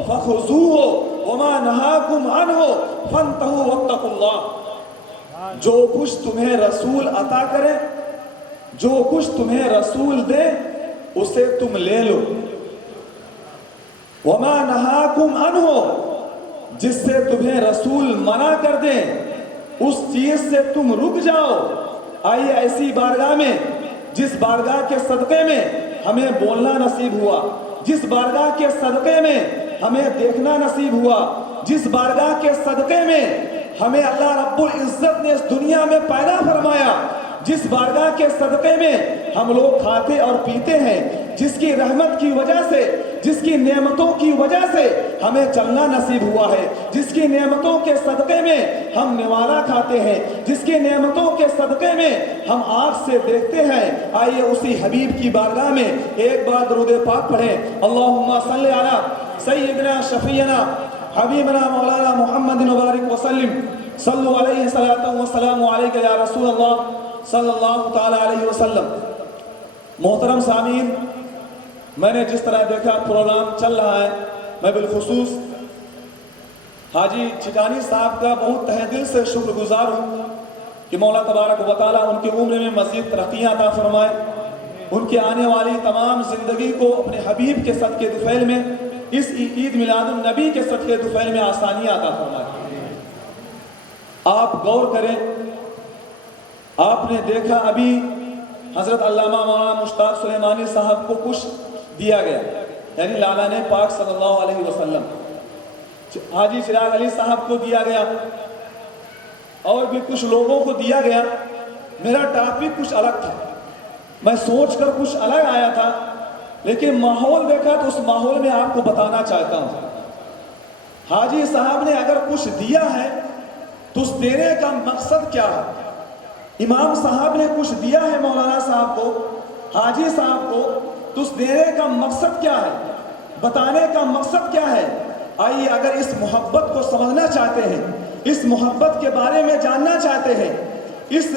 فخذوہ وما نہاکم عنہ فانتہوا واتقوا اللہ۔ جو کچھ تمہیں رسول عطا کرے، جو کچھ تمہیں رسول دے، اسے تم لے لو۔ وما نہاکم عنہ، جس سے تمہیں رسول منع کر دیں اس چیز سے تم رک جاؤ۔ آئیے ایسی بارگاہ میں، جس بارگاہ کے صدقے میں ہمیں بولنا نصیب ہوا، جس بارگاہ کے صدقے میں ہمیں دیکھنا نصیب ہوا، جس بارگاہ کے صدقے میں ہمیں اللہ رب العزت نے اس دنیا میں پیدا فرمایا، جس بارگاہ کے صدقے میں ہم لوگ کھاتے اور پیتے ہیں، جس کی رحمت کی وجہ سے، جس کی نعمتوں کی وجہ سے ہمیں چلنا نصیب ہوا ہے، جس کی نعمتوں کے صدقے میں ہم نوالا کھاتے ہیں، جس کی نعمتوں کے صدقے میں ہم آنکھ سے دیکھتے ہیں، آئیے اسی حبیب کی بارگاہ میں ایک بار درود پاک پڑھیں۔ اللہم صلی علی سیدنا شفیعنا حبیبنا مولانا محمد مبارک وسلم، صلو علیہ صلاۃ وسلام علیک یا رسول اللہ صلی اللہ تعالی علیہ وسلم۔ محترم سامعین، میں نے جس طرح دیکھا پروگرام چل رہا ہے، میں بالخصوص حاجی چھٹانی صاحب کا بہت تہ دل سے شکر گزار ہوں کہ مولا تبارک و تعالیٰ ان کی عمر میں مزید ترقیاں عطا فرمائے، ان کی آنے والی تمام زندگی کو اپنے حبیب کے صدقے طفیل میں، اس عید میلاد النبی کے صدقے طفیل میں آسانیاں عطا فرمائے۔ آپ غور کریں، آپ نے دیکھا ابھی حضرت علامہ مولانا مشتاق سلیمانی صاحب کو کچھ دیا گیا، یعنی لالا پاک صلی اللہ علیہ وسلم، حاجی چراغ علی صاحب کو دیا گیا، اور بھی کچھ لوگوں کو دیا گیا۔ میرا ٹاپک کچھ الگ تھا، میں سوچ کر کچھ الگ آیا تھا، لیکن ماحول دیکھا تو اس ماحول میں آپ کو بتانا چاہتا ہوں۔ حاجی صاحب نے اگر کچھ دیا ہے تو اس دینے کا مقصد کیا ہے؟ امام صاحب نے کچھ دیا ہے مولانا صاحب کو، حاجی صاحب کو، تو اس دینے کا مقصد کیا ہے، بتانے کا مقصد کیا ہے؟ آئیے اگر اس محبت کو سمجھنا چاہتے ہیں، اس محبت کے بارے میں جاننا چاہتے ہیں، اس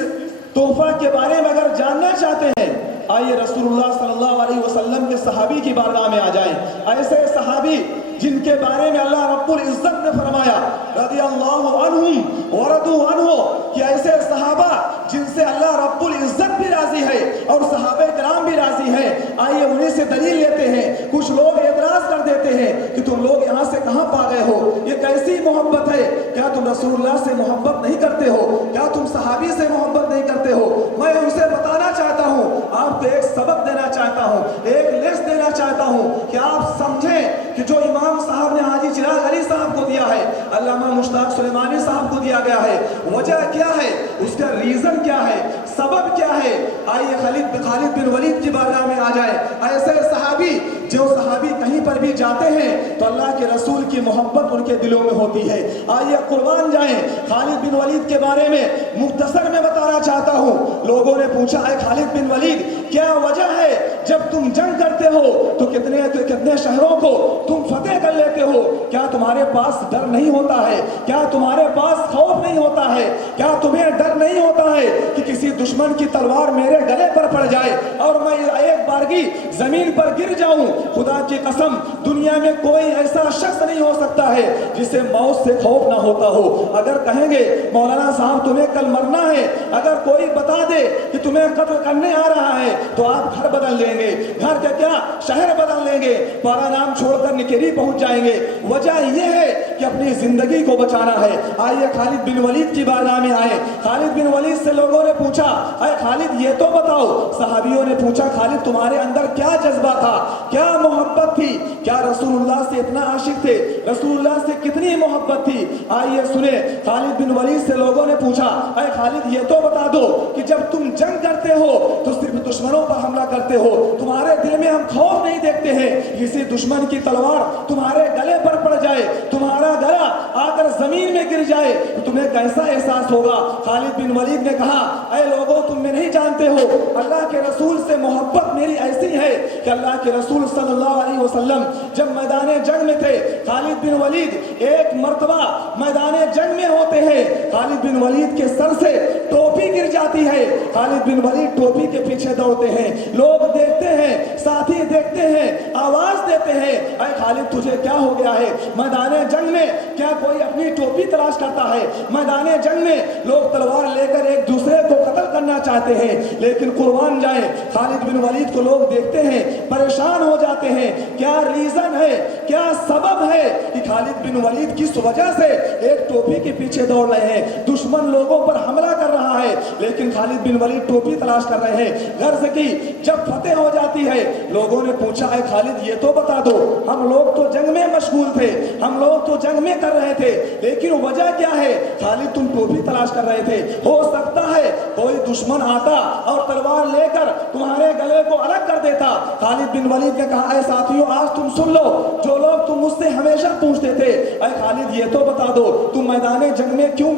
تحفہ کے بارے میں اگر جاننا چاہتے ہیں، آئیے رسول اللہ صلی اللہ علیہ وسلم کے صحابی کی بارگاہ میں آ جائیں۔ ایسے صحابی جن کے بارے میں اللہ رب العزت نے فرمایا رضی اللہ عنہم ورضوا عنہ، کہ ایسے صحابہ جن سے اللہ رب العزت بھی راضی ہے اور صحابہ کرام بھی راضی ہیں۔ آئیے انہیں سے دلیل لیتے ہیں۔ کچھ لوگ اعتراض کر دیتے ہیں کہ تم لوگ یہاں سے کہاں پا گئے ہو، یہ کیسی محبت ہے؟ کیا تم رسول اللہ سے محبت نہیں کرتے ہو؟ کیا تم صحابی سے محبت نہیں کرتے ہو؟ میں ان سے بتانا چاہتا ہوں، آپ کو ایک سبق دینا چاہتا ہوں، ایک لیس دینا چاہتا ہوں کہ آپ سمجھیں کہ جو امام صاحب نے حاجی چراغ علی صاحب کو دیا ہے، علامہ مشتاق سلیمانی صاحب کو دیا گیا ہے، وجہ کیا ہے، اس کا ریزن کیا ہے، سبب کیا ہے؟ آئیے خالد بن ولید کی بارگاہ میں آ جائے۔ ایسے صحابی، جو صحابی کہیں پر بھی جاتے ہیں تو اللہ کے رسول کی محبت ان کے دلوں میں ہوتی ہے۔ آئیے قربان جائیں، خالد بن ولید کے بارے میں مختصر میں بتانا چاہتا ہوں۔ لوگوں نے پوچھا ہے خالد بن ولید کیا وجہ ہے جب تم جنگ کرتے ہو تو کتنے شہروں کو تم فتح کر لیتے ہو؟ کیا تمہارے پاس ڈر نہیں ہوتا ہے؟ کیا تمہارے پاس خوف نہیں ہوتا ہے؟ کیا تمہیں ڈر نہیں ہوتا ہے کہ کسی دشمن کی تلوار میرے گلے پر پڑ جائے اور میں ایک بارگی زمین پر گر جاؤں؟ خدا کی قسم، دنیا میں کوئی ایسا شخص نہیں ہو سکتا ہے جسے موت سے خوف نہ ہوتا ہو۔ اگر کہیں گے مولانا صاحب تمہیں کل مرنا ہے، اگر کوئی بتا دے کہ تمہیں قتل کرنے آ رہا ہے تو آپ گھر بدل لیں گے، گھر کا کیا شہر بدل لیں گے، پارا نام چھوڑ کر نکیری پہنچ جائیں گے۔ وجہ یہ ہے کہ اپنی زندگی کو بچانا ہے۔ آئیے خالد بن ولید کی بارگاہ میں آئے۔ خالد بن ولید سے لوگوں نے پوچھا اے خالد یہ تو بتاؤ، صحابیوں نے پوچھا خالد تمہارے اندر کیا جذبہ تھا، کیا محبت تھی، کیا رسول اللہ سے اتنا عاشق تھے، رسول اللہ سے کتنی محبت تھی؟ آئیے سنیں، خالد بن ولید سے لوگوں نے پوچھا اے خالد یہ تو بتا دو کہ جب تم جنگ کرتے کرتے ہو تو صرف دشمنوں پر حملہ کرتے ہو. تمہارے دل میں ہم خوف نہیں دیکھتے ہیں کسی دشمن کی تلوار تمہارے گلے پر پڑ جائے, تمہارا گلا آ کر زمین میں گر جائے تو تمہیں کیسا احساس ہوگا. خالد بن ولید نے کہا اے لوگوں تم میں نہیں جانتے ہو اللہ کے رسول سے محبت میری ایسی ہے کہ اللہ کے رسول صلی اللہ علیہ وسلم جب میدان جنگ میں تھے, خالد بن ولید ایک مرتبہ میدان جنگ میں ہوتے ہیں, خالد بن ولید کے سر سے ٹوپی گر جاتی ہے, خالد بن ولید ٹوپی کے پیچھے دوڑتے ہیں, لوگ دیکھتے ہیں, ساتھی دیکھتے ہیں, آواز دیتے ہیں اے خالد تجھے کیا ہو گیا ہے. میدان جنگ میں کیا کوئی اپنی ٹوپی تلاش کرتا ہے؟ میدان جنگ میں لوگ تلوار لے کر ایک دوسرے کو قتل کرنا چاہتے ہیں, لیکن قربان جائیں خالد بن ولید کو لوگ دیکھتے ہیں, پریشان ہو جاتے ہیں. کیا ریزن ہے, کیا سبب ہے کہ خالد بن ولید کس وجہ سے ایک ٹوپی کے پیچھے دوڑ رہے ہیں؟ دشمن لوگوں پر حملہ کر رہا ہے لیکن خالد بن ولید ٹوپی تلاش کر رہے ہیں. غرض کی جب فتح ہو جاتی ہے لوگوں نے پوچھا اے خالد یہ تو بتا دو, ہم لوگ تو جنگ میں مشغول تھے, ہم لوگ تو جنگ میں کر رہے تھے, لیکن وجہ کیا ہے؟ خالد تم ٹوپی تلاش کر رہے تھے, ہو سکتا ہے کوئی دشمن آتا اور تلوار لے کر تمہارے گلے کو الگ کر دیتا. خالد بن ولید نے کہا اے ساتھیوں آج تم سن لو, جو لوگ تم مجھ سے ہمیشہ پوچھتے تھے اے خالد یہ تو بتا دو تم میدان جنگ میں کیوں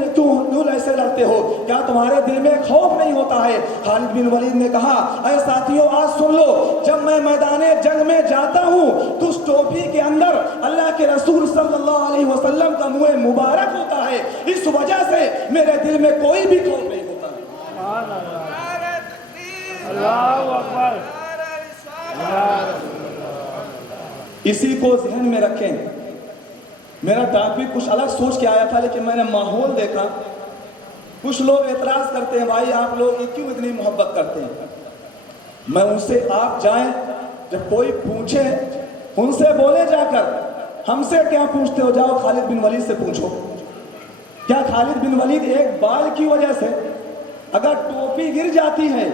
ایسے لڑتے ہو, کیا تمہارے دل میں خوف نہیں ہوتا ہے؟ خالد بن ولید نے کہا اے ساتھیوں آج سن لو, جب میں میدان جنگ میں جاتا ہوں تو اس ٹوپی کے اندر اللہ کے رسول صلی اللہ علیہ وسلم کا منہ مبارک ہوتا ہے, اس وجہ سے میرے دل میں کوئی بھی خوف نہیں ہوتا. اللہ اکبر. اسی کو ذہن میں رکھیں. میرا ٹاپک کچھ الگ سوچ کے آیا تھا لیکن میں نے ماحول دیکھا, کچھ لوگ اعتراض کرتے ہیں بھائی آپ لوگ کیوں اتنی محبت کرتے ہیں. میں ان سے آپ جائیں, جب کوئی پوچھے ان سے بولے جا کر ہم سے کیا پوچھتے ہو, جاؤ خالد بن ولید سے پوچھو. کیا خالد بن ولید ایک بال کی وجہ سے اگر ٹوپی گر جاتی ہے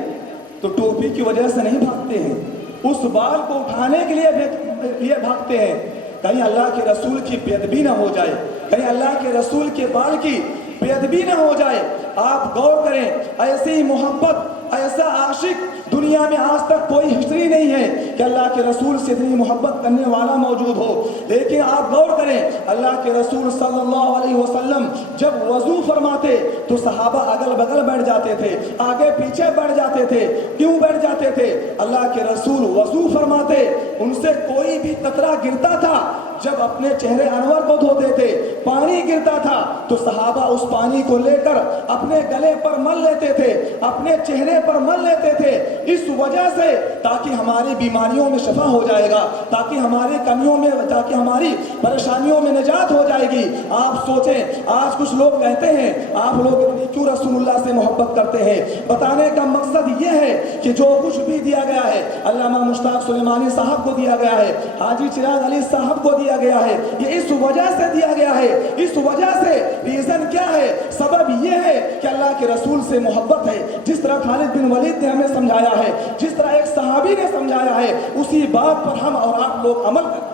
تو ٹوپی کی وجہ سے نہیں بھاگتے ہیں, اس بال کو اٹھانے کے لیے بھاگتے ہیں کہیں اللہ کے رسول کی بے ادبی نہ ہو جائے, کہیں اللہ کے رسول کے بال کی بے ادبی نہ ہو جائے. آپ غور کریں, ایسی محبت, ایسا عاشق دنیا میں آج تک کوئی ہسٹری نہیں ہے کہ اللہ کے رسول سے اتنی محبت کرنے والا موجود ہو. لیکن آپ غور کریں, اللہ کے رسول صلی اللہ علیہ وسلم جب وضو فرماتے تو صحابہ اگل بغل بیٹھ جاتے تھے, آگے پیچھے بیٹھ جاتے تھے. کیوں بیٹھ جاتے تھے؟ اللہ کے رسول وضو فرماتے, ان سے کوئی بھی قطرہ گرتا تھا, جب اپنے چہرے انور کو دھوتے تھے پانی گرتا تھا تو صحابہ اس پانی کو لے کر اپنے گلے پر مل لیتے تھے, اپنے چہرے پر مل لیتے تھے, اس وجہ سے تاکہ ہماری بیماریوں میں شفا ہو جائے گا, تاکہ ہماری کمیوں میں, تاکہ ہماری پریشانیوں میں نجات ہو جائے گی. آپ سوچیں آج کچھ لوگ کہتے ہیں آپ لوگ اتنی کیوں رسول اللہ سے محبت کرتے ہیں. بتانے کا مقصد یہ ہے کہ جو کچھ بھی دیا گیا ہے, علامہ مشتاق سلیمانی صاحب کو دیا گیا ہے, حاجی چراغ علی صاحب کو دیا گیا ہے, یہ اس وجہ سے دیا گیا ہے. اس وجہ سے ریزن کیا ہے؟ سبب یہ ہے کہ اللہ کے رسول سے محبت ہے. جس طرح خالد بن ولید نے ہمیں سمجھایا ہے, جس طرح ایک صحابی نے سمجھایا ہے, اسی بات پر ہم اور آپ لوگ عمل کریں.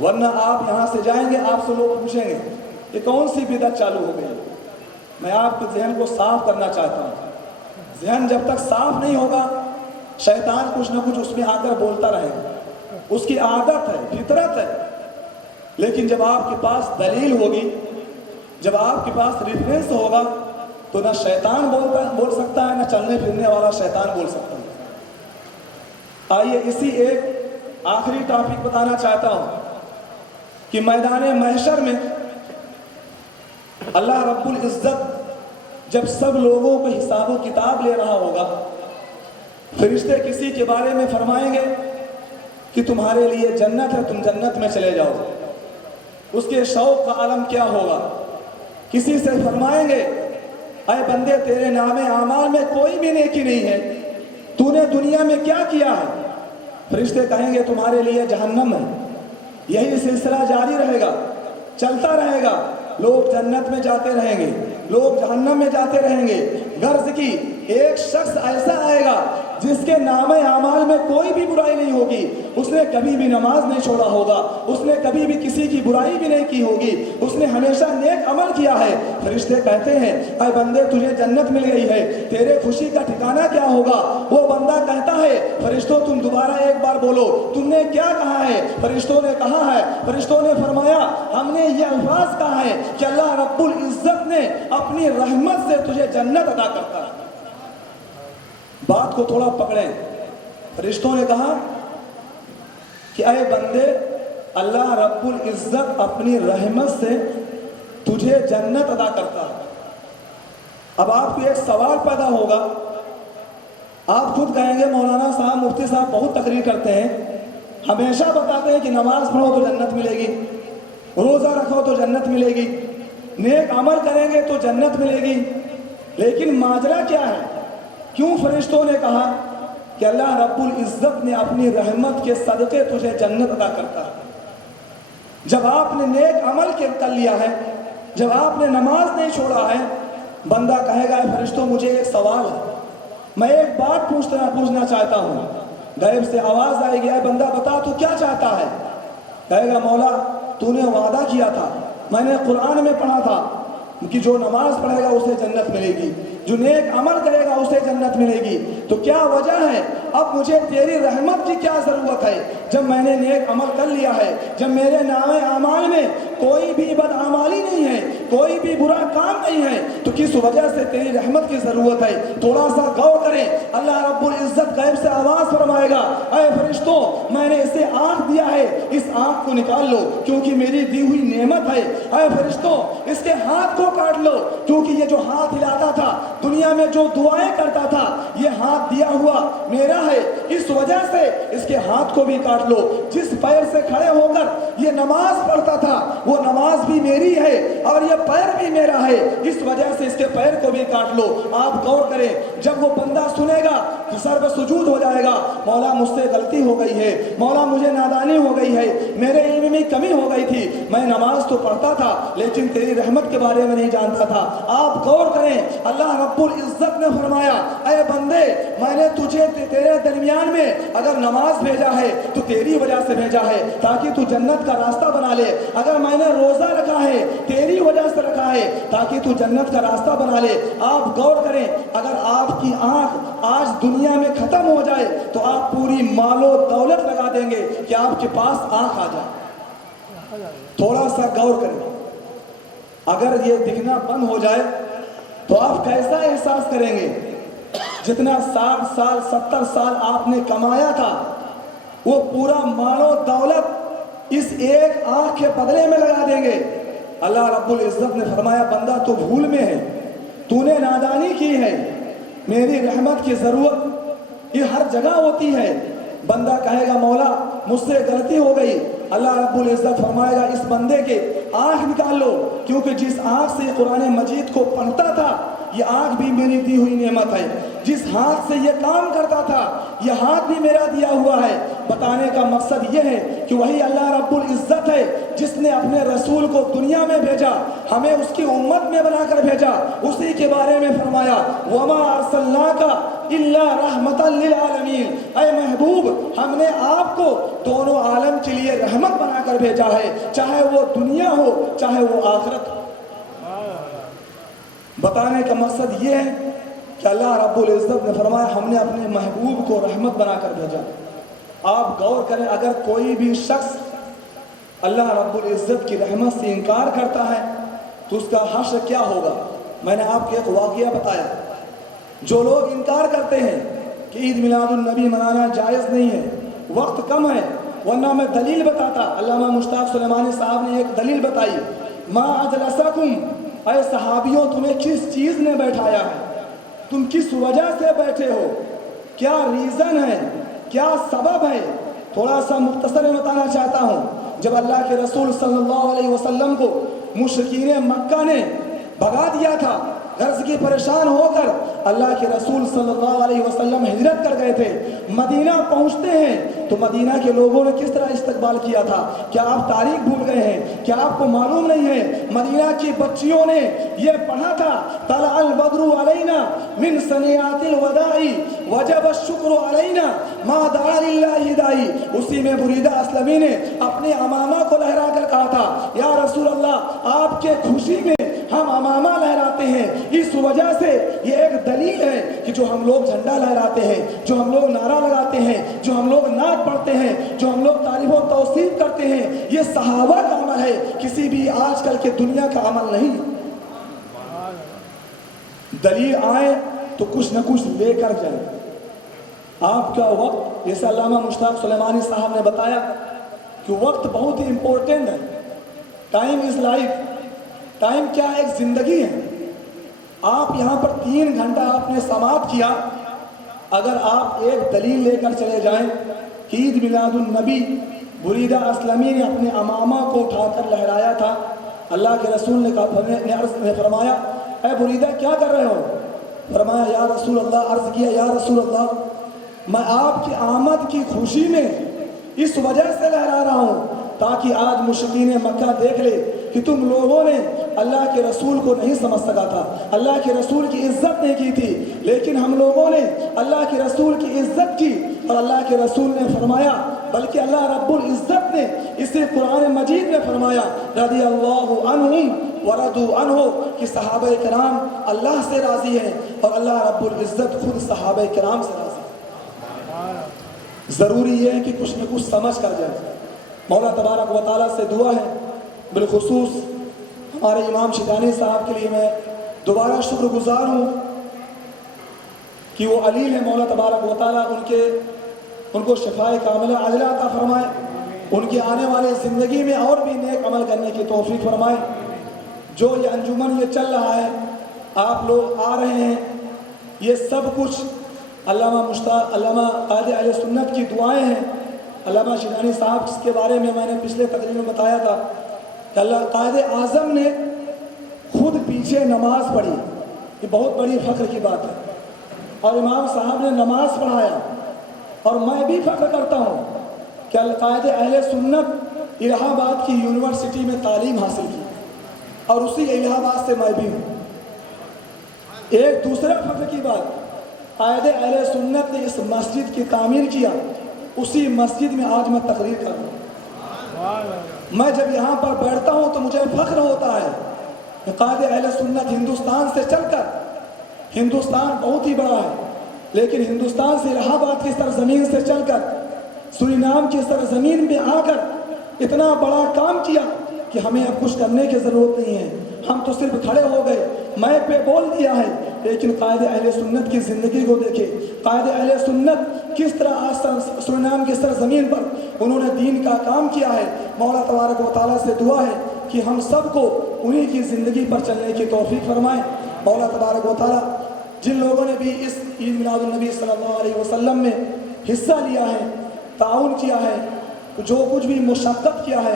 ورنہ آپ یہاں سے جائیں گے, آپ سے لوگ پوچھیں گے کہ کون سی بدعت چالو ہو گئی. میں آپ کے ذہن کو صاف کرنا چاہتا ہوں. ذہن جب تک صاف نہیں ہوگا شیطان کچھ نہ کچھ اس میں آ کر بولتا رہے گا, اس کی عادت ہے, فطرت ہے. لیکن جب آپ کے پاس دلیل ہوگی, جب آپ کے پاس ریفرنس ہوگا تو نہ شیطان بول سکتا ہے, نہ چلنے پھرنے والا شیطان بول سکتا ہے. آئیے اسی ایک آخری ٹاپک بتانا چاہتا ہوں کہ میدان محشر میں اللہ رب العزت جب سب لوگوں کو حساب و کتاب لے رہا ہوگا, فرشتے کسی کے بارے میں فرمائیں گے کہ تمہارے لیے جنت ہے, تم جنت میں چلے جاؤ. اس کے شوق کا عالم کیا ہوگا. کسی سے فرمائیں گے اے بندے تیرے نام اعمال میں کوئی بھی نیکی نہیں ہے, تو نے دنیا میں کیا کیا ہے؟ فرشتے کہیں گے تمہارے لیے جہنم ہے. یہی سلسلہ جاری رہے گا, چلتا رہے گا. لوگ جنت میں جاتے رہیں گے, لوگ جہنم میں جاتے رہیں گے. غرض کی ایک شخص ایسا آئے گا جس کے نام اعمال میں کوئی بھی برائی نہیں ہوگی، اس نے کبھی بھی نماز نہیں چھوڑا ہوگا، اس نے کبھی بھی کسی کی برائی بھی نہیں کی ہوگی، اس نے ہمیشہ نیک عمل کیا ہے، فرشتے کہتے ہیں اے بندے تجھے جنت مل گئی ہے، تیرے خوشی کا ٹھکانہ کیا ہوگا؟ وہ بندہ کہتا ہے فرشتوں تم دوبارہ ایک بار بولو، تم نے کیا کہا ہے؟ فرشتوں نے کہا ہے، فرشتوں نے فرمایا ہم نے یہ الفاظ کہا ہے کہ اللہ رب العزت نے اپنی رحمت سے تجھے جنت عطا کرتا ہے۔ بات کو تھوڑا پکڑیں، فرشتوں نے کہا کہ اے بندے اللہ رب العزت اپنی رحمت سے تجھے جنت عطا کرتا ہے۔ اب آپ کو ایک سوال پیدا ہوگا، آپ خود کہیں گے مولانا صاحب مفتی صاحب بہت تقریر کرتے ہیں، ہمیشہ بتاتے ہیں کہ نماز پڑھو تو جنت ملے گی، روزہ رکھو تو جنت ملے گی، نیک عمل کریں گے تو جنت ملے گی، لیکن ماجرا کیا ہے؟ کیوں فرشتوں نے کہا کہ اللہ رب العزت نے اپنی رحمت کے صدقے تجھے جنت عطا کرتا ہے؟ جب آپ نے نیک عمل کر لیا ہے، جب آپ نے نماز نہیں چھوڑا ہے، بندہ کہے گا اے فرشتوں مجھے ایک سوال ہے، میں ایک بات پوچھنا چاہتا ہوں۔ غیب سے آواز آئے گی اے بندہ بتا تو کیا چاہتا ہے؟ کہے گا مولا تو نے وعدہ کیا تھا، میں نے قرآن میں پڑھا تھا کہ جو نماز پڑھے گا اسے جنت ملے گی، جو نیک عمل کرے گا اسے جنت ملے گی، تو کیا وجہ ہے؟ اب مجھے تیری رحمت کی کیا ضرورت ہے؟ جب میں نے نیک عمل کر لیا ہے، جب میرے نام اعمال میں کوئی بھی بدعمالی نہیں ہے، کوئی بھی برا کام نہیں ہے، تو کس وجہ سے تیری رحمت کی ضرورت ہے؟ تھوڑا سا غور کریں، اللہ رب العزت غیب سے آواز فرمائے گا اے فرشتوں میں نے اسے آنکھ دیا ہے، اس آنکھ کو نکال لو کیونکہ میری دی ہوئی نعمت ہے، اے فرشتوں اس کے ہاتھ کو کاٹ لو کیونکہ یہ جو ہاتھ ہلاتا تھا، دنیا میں جو دعائیں کرتا تھا، یہ ہاتھ دیا ہوا میرا ہے، اس وجہ سے اس کے ہاتھ کو بھی کاٹ لو، جس پیر سے کھڑے ہو کر یہ نماز پڑھتا تھا وہ نماز بھی میری ہے اور یہ پیر بھی میرا ہے، اس وجہ سے اس کے پیر کو بھی کاٹ لو۔ آپ غور کریں، جب وہ بندہ سنے گا تو سر پہ سجود ہو جائے گا، مولا مجھ سے غلطی ہو گئی ہے، مولا مجھے نادانی ہو گئی ہے، میرے علم میں کمی ہو گئی تھی، میں نماز تو پڑھتا تھا لیکن تیری رحمت کے بارے میں نہیں جانتا تھا۔ آپ غور کریں، اللہ رب العزت نے فرمایا اے بندے میں نے تجھے تیرے درمیان میں اگر نماز بھیجا ہے تو تیری وجہ سے بھیجا ہے تاکہ تو جنت کا راستہ بنا لے، اگر میں نے روزہ رکھا ہے تیری وجہ سے رکھا ہے تاکہ تو جنت کا راستہ بنا لے۔ آپ غور کریں، اگر آپ کی آنکھ آج دنیا میں ختم ہو جائے تو آپ پوری مال و دولت لگا دیں گے کہ آپ کے پاس آنکھ آ جائے۔ تھوڑا سا غور کریں، اگر یہ دکھنا بند ہو جائے تو آپ کیسا احساس کریں گے؟ جتنا 60 سال 70 سال آپ نے کمایا تھا وہ پورا مال و دولت اس ایک آنکھ کے بدلے میں لگا دیں گے۔ اللہ رب العزت نے فرمایا بندہ تو بھول میں ہے، تو نے نادانی کی ہے، میری رحمت کی ضرورت یہ ہر جگہ ہوتی ہے۔ بندہ کہے گا مولا مجھ سے غلطی ہو گئی، اللہ رب العزت فرمائے گا اس بندے کے آنکھ نکال لو کیونکہ جس آنکھ سے قرآن مجید کو پڑھتا تھا یہ آنکھ بھی میری دی ہوئی نعمت ہے، جس ہاتھ سے یہ کام کرتا تھا یہ ہاتھ بھی میرا دیا ہوا ہے۔ بتانے کا مقصد یہ ہے کہ وہی اللہ رب العزت ہے جس نے اپنے رسول کو دنیا میں بھیجا، ہمیں اس کی امت میں بنا کر بھیجا، اسی کے بارے میں فرمایا وَمَا أَرْسَلْنَاكَ إِلَّا رَحْمَةً لِلْعَالَمِينَ، اے محبوب ہم نے آپ کو دونوں عالم کے لیے رحمت بنا کر بھیجا ہے، چاہے وہ دنیا ہو چاہے وہ آخرت ہو۔ بتانے کا مقصد یہ ہے کہ اللہ رب العزت نے فرمایا ہم نے اپنے محبوب کو رحمت بنا کر بھیجا۔ آپ غور کریں، اگر کوئی بھی شخص اللہ رب العزت کی رحمت سے انکار کرتا ہے تو اس کا حشر کیا ہوگا؟ میں نے آپ کو ایک واقعہ بتایا، جو لوگ انکار کرتے ہیں کہ عید میلاد النبی منانا جائز نہیں ہے، وقت کم ہے، ورنہ میں دلیل بتاتا۔ علامہ مشتاق سلیمانی صاحب نے ایک دلیل بتائی، ما اجلسکم، اے صحابیوں تمہیں کس چیز نے بیٹھایا ہے، تم کس وجہ سے بیٹھے ہو، کیا ریزن ہے، کیا سبب ہے؟ تھوڑا سا مختصر میں بتانا چاہتا ہوں۔ جب اللہ کے رسول صلی اللہ علیہ وسلم کو مشرکین مکہ نے بھگا دیا تھا، غرض کی پریشان ہو کر اللہ کے رسول صلی اللہ علیہ وسلم ہجرت کر گئے تھے. مدینہ پہنچتے ہیں تو مدینہ کے لوگوں نے کس طرح استقبال کیا تھا؟ کیا آپ تاریخ بھول گئے ہیں؟ کیا آپ کو معلوم نہیں ہے؟ مدینہ کی بچیوں نے یہ پڑھا تھا طلع البدر علینا من ثنیات الوداع وجب الشکر علینا ما دعا للہ داعی. اسی میں بریدہ اسلمی نے اپنے امامہ کو لہرا کر کہا تھا یا رسول اللہ آپ کے خوشی میں ہم امامہ لہراتے ہیں. اس وجہ سے یہ ایک دلیل ہے کہ جو ہم لوگ جھنڈا لہراتے ہیں، جو ہم لوگ نعرہ لگاتے ہیں، جو ہم لوگ نعت پڑھتے ہیں، جو ہم لوگ تعریف و توصیف کرتے ہیں، یہ صحابہ کا عمل ہے، کسی بھی آج کل کے دنیا کا عمل نہیں. دلیل آئے تو کچھ نہ کچھ لے کر جائیں. آپ کا وقت، جیسے علامہ مشتاق سلیمانی صاحب نے بتایا کہ وقت بہت ہی امپورٹنٹ ہے. Time is life. ٹائم کیا ایک زندگی ہے. آپ یہاں پر 3 گھنٹہ آپ نے سماعت کیا، اگر آپ ایک دلیل لے کر چلے جائیں کہ عید میلاد النبی بریدہ اسلمی نے اپنے امامہ کو اٹھا کر لہرایا تھا. اللہ کے رسول نے فرمایا اے بریدہ کیا کر رہے ہو؟ فرمایا یا رسول اللہ، عرض کیا یا رسول اللہ میں آپ کی آمد کی خوشی میں اس وجہ سے لہرا رہا ہوں تاکہ آج مشرکین مکہ دیکھ لے کہ تم لوگوں نے اللہ کے رسول کو نہیں سمجھ سکا تھا، اللہ کے رسول کی عزت نہیں کی تھی، لیکن ہم لوگوں نے اللہ کے رسول کی عزت کی. اور اللہ کے رسول نے فرمایا، بلکہ اللہ رب العزت نے اسے قرآن مجید میں فرمایا رضی اللہ عنہم ورضوا عنہ کہ صحابہ کرام اللہ سے راضی ہیں اور اللہ رب العزت خود صحابہ کرام سے راضی ہے. ضروری یہ ہے کہ کچھ نہ کچھ سمجھ کر جائے. مولا تبارک و تعالیٰ سے دعا ہے، بالخصوص ہمارے امام شیطانی صاحب کے لیے میں دوبارہ شکر گزار ہوں کہ وہ علیل ہے. مولا تبارک و تعالیٰ ان کو شفائے کاملہ عاجلہ عطا فرمائے، ان کی آنے والی زندگی میں اور بھی نیک عمل کرنے کی توفیق فرمائے. جو یہ انجمن یہ چل رہا ہے، آپ لوگ آ رہے ہیں، یہ سب کچھ علامہ قائد اہل سنت کی دعائیں ہیں. علامہ شیطانی صاحب جس کے بارے میں نے پچھلے تقریر میں بتایا تھا کہ اللہ قائد اعظم نے خود پیچھے نماز پڑھی، یہ بہت بڑی فخر کی بات ہے. اور امام صاحب نے نماز پڑھایا. اور میں بھی فخر کرتا ہوں کہ قائد اہل سنت الہ آباد کی یونیورسٹی میں تعلیم حاصل کی اور اسی الہ آباد سے میں بھی ہوں. ایک دوسرا فخر کی بات، قائد اہل سنت نے اس مسجد کی تعمیر کیا، اسی مسجد میں آج میں تقریر کر رہا ہوں. میں جب یہاں پر بیٹھتا ہوں تو مجھے فخر ہوتا ہے کہ قائد اہل سنت ہندوستان سے چل کر، ہندوستان بہت ہی بڑا ہے لیکن ہندوستان سے الہ آباد کی سرزمین سے چل کر سورینام کی سرزمین میں آ کر اتنا بڑا کام کیا کہ ہمیں اب کچھ کرنے کی ضرورت نہیں ہے. ہم تو صرف کھڑے ہو گئے، میں پہ بول دیا ہے. لیکن قائد اہل سنت کی زندگی کو دیکھے، قائد اہل سنت کس طرح سورینام کی سرزمین پر انہوں نے دین کا کام کیا ہے. مولا تبارک و تعالیٰ سے دعا ہے کہ ہم سب کو انہی کی زندگی پر چلنے کی توفیق فرمائے. مولا تبارک و تعالیٰ جن لوگوں نے بھی اس عید میلاد النبی صلی اللہ علیہ وسلم میں حصہ لیا ہے، تعاون کیا ہے، جو کچھ بھی مشقت کیا ہے،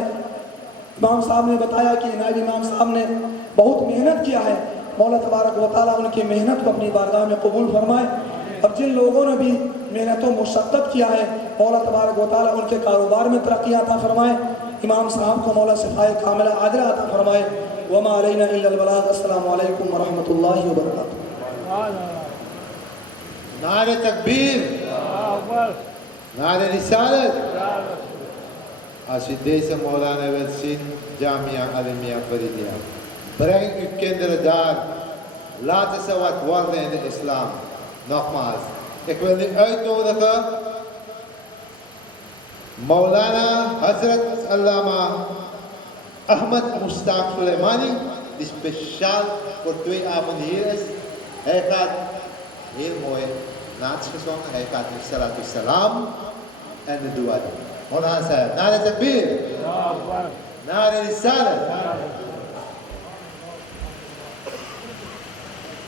امام صاحب نے بتایا کہ نائب امام صاحب نے بہت محنت کیا ہے. مولا تبارک و تعالیٰ ان کی محنت کو اپنی بارگاہ میں قبول فرمائے. اور جن لوگوں نے بھی محنت و مشقت کیا ہے، مولا تبارک و تعالیٰ ان کے کاروبار میں ترقی عطا فرمائے. امام صاحب کو مولا شفائے کاملہ عاجلہ عطا فرمائے. وما علینا الا البلاغ. السلام علیکم ورحمۃ اللہ وبرکاتہ. نعرہ تکبیر، نعرہ رسالت. Aşideyse Mevlana versin Camia Alemiya Faridiya. Breng ülkendere daar. Laten ze wat worden in de islam. Nogmaals, ik wil nu uitnodigen Maulana Hazrat Allama Ahmad Mustaq Suleimani, die speciaal voor 2 avonden hier is. Hij gaat heel mooi naast gezongen. Hij gaat met salatu salam en de dua doen. Maulana Sahib, Nare Takbir, Nare Risalat.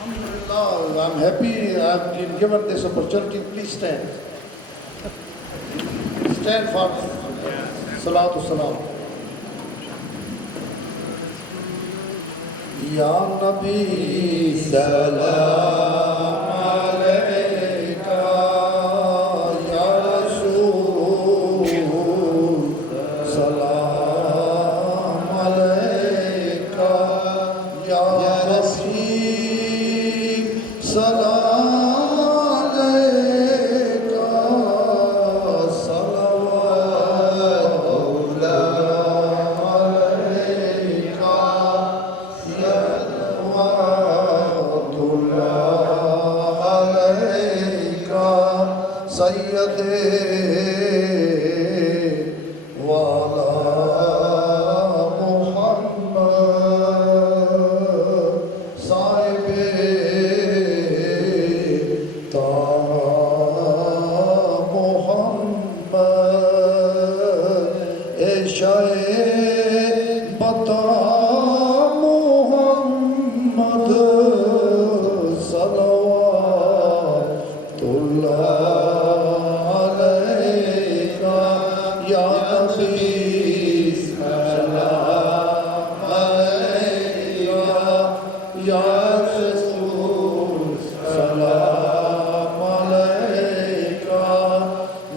Alhamdulillah, I'm happy I've been given this opportunity. Please stand. Stand for Salatu Salam. یا نبی سلام علیکہ یا رسول سلام علیکہ یا رسول سلام علیکہ صلوات سید والا محمد صاحب طه محمد عشاء بتا محمد صلوات اللہ یا نبی سلام علیکہ یا رسول سلام علیکہ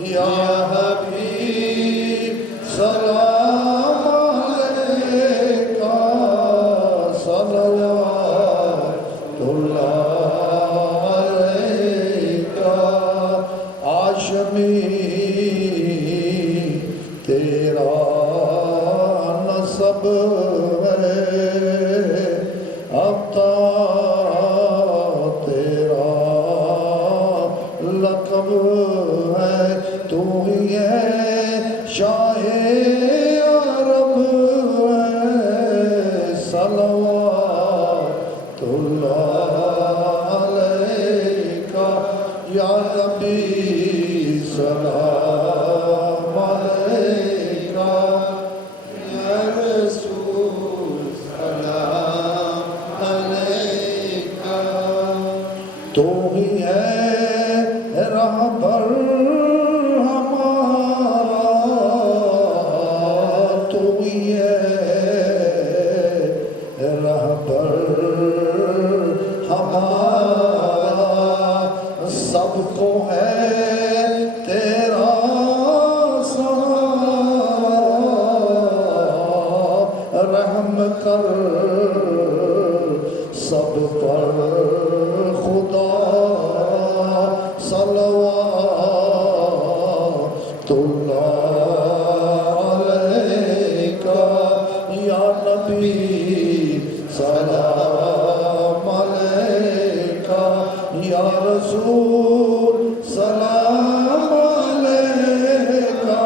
یا حبیب سلام علیکہ صلوات اللہ علیکہ ہاشمی تیرا نسب ہے عطا تیرا لقب ہے تو ہی ہے شاہ عرب ہے صلوات اللہ علیکہ یا نبی سلام علیکہ یا رسول سلام علیکہ تو ہی ہے رہبر ہمارا تو ہی ہے رہبر ہمارا سب کو ہے تیرا سہارا رحم کر سب پر خدا صلوات اللہ علیکہ یا نبی سلام علیکہ یا رسول سلام علیکہ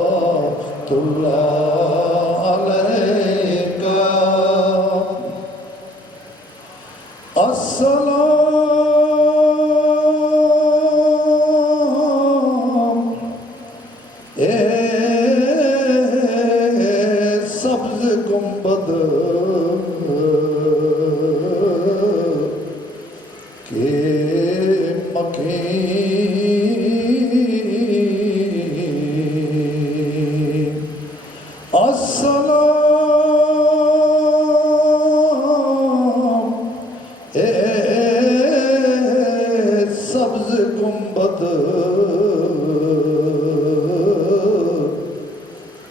صلوات اللہ علیکہ السلام اے سبز گنبد کے مکین السلام اے سبز گنبد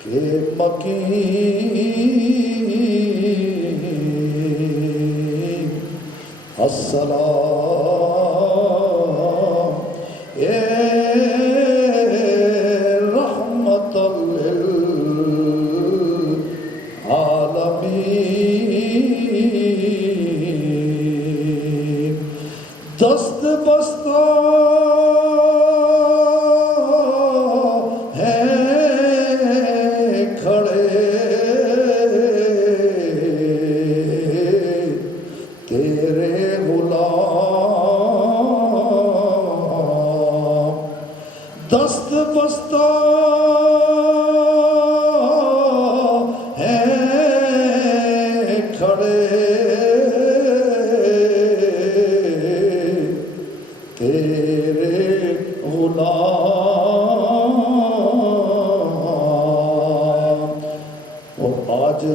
کے مکین السلام اے رحمت للعالمین دست بستہ ہے کھڑے تیرے غلام دست بستہ ہے کھڑے تیرے غلام اور آج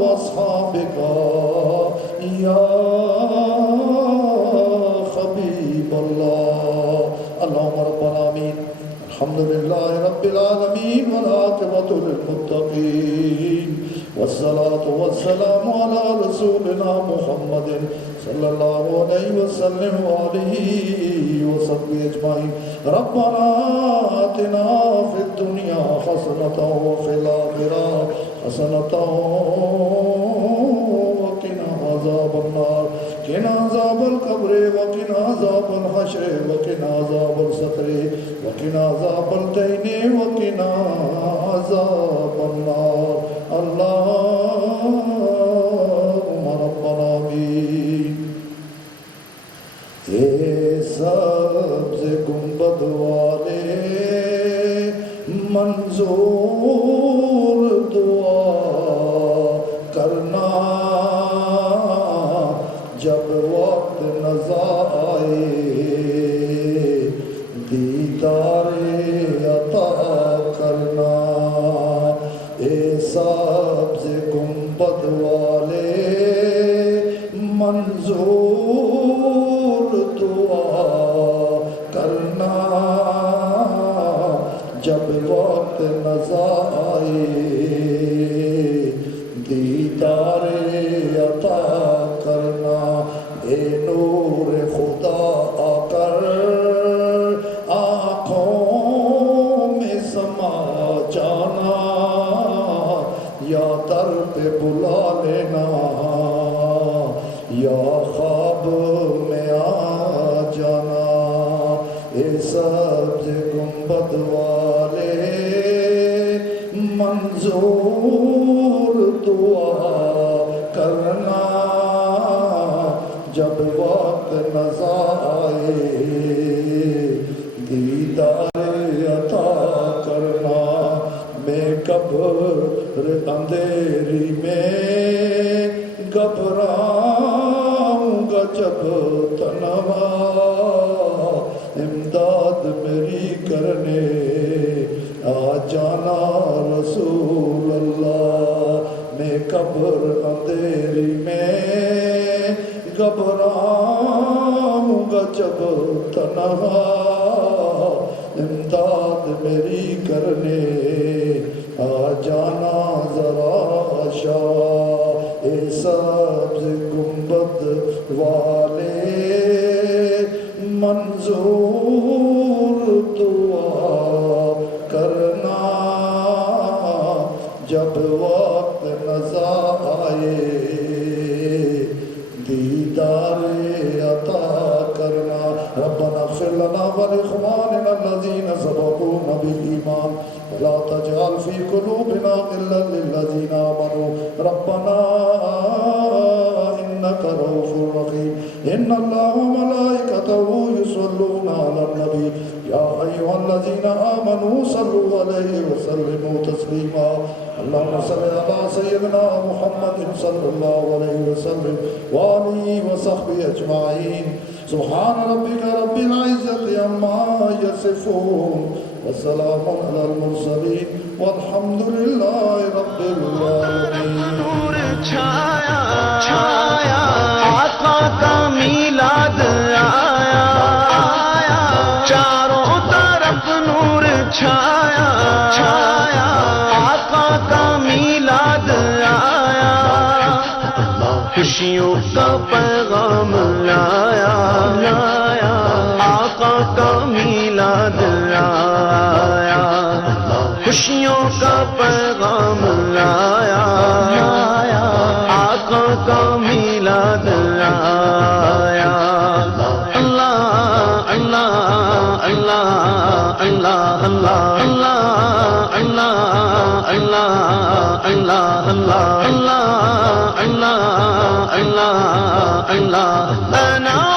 وأصحابك يا حبيب الله. اللهم ربنا آمين. الحمد لله رب العالمين والعاقبة للمتقين والصلاة والسلام على رسولنا محمد صلى الله عليه وسلم وآله وصحبه أجمعين. ربنا آتنا في الدنيا حسنة وفي الآخرة حسنة وقنا عذاب النار. قنا عذاب القبر وقنا عذاب الحشر وقنا عذاب السقر وقنا عذاب الدين وقنا عذاب النار. اللهم ربنا آمين. اے سبز گنبد والے منظور دعا کرنا جب وقت نظر آئے دیدار عطا کرنا. اے سبز گنبد والے منظور دعا کرنا جب وقت نظر آئے دیدار عطا کرنا. اے نور خدا آ کر آنکھوں میں سما جانا یا در پہ بلا لینا یا خواب میں آ جانا. اے سبز گنبد والے منظور دعا کرنا جب وقت نظر آئے دیدار عطا کرنا. میں قبر اندھیری میں گھبراؤں گا جب تنہا امداد میری کرنے آ جانا رسول اللہ. میں قبر اندھیری میں گھبراؤں گا جب تنہا امداد میری کرنے آ جانا ذرا شاہ. اے سبز گنبد والے منظور دعا کرنا جب وقت نظر آئے دیدار عطا کرنا. ربنا اغفر لنا ولإخواننا الذين سبقونا بالإيمان ولا تجعل في قلوبنا غلا للذين آمنوا ربنا إنك رؤوف رحيم. إن الله وملائكته يصلون على النبي يا أيها الذين آمنوا صلوا عليه وسلموا تسليما. اللهم صل على سيدنا محمد صلى الله عليه وسلم وآله وصحبه أجمعين. سبحان ربك رب العزة عما يصفون وسلام على المرسلين والحمد لله رب العالمين. نور چھایا چھایا آقا کا میلاد آیا چاروں طرف نور چھایا چھایا آقا کا میلاد آیا خوشیوں کا پیغام لایا لایا آقا کا میلاد آیا خوشیوں کا پیغام لایا لایا آقا کا میلاد آیا. اللہ اللہ اللہ اللہ اللہ اللہ اللہ اللہ اللہ اللہ اللہ اللہ اللہ اللہ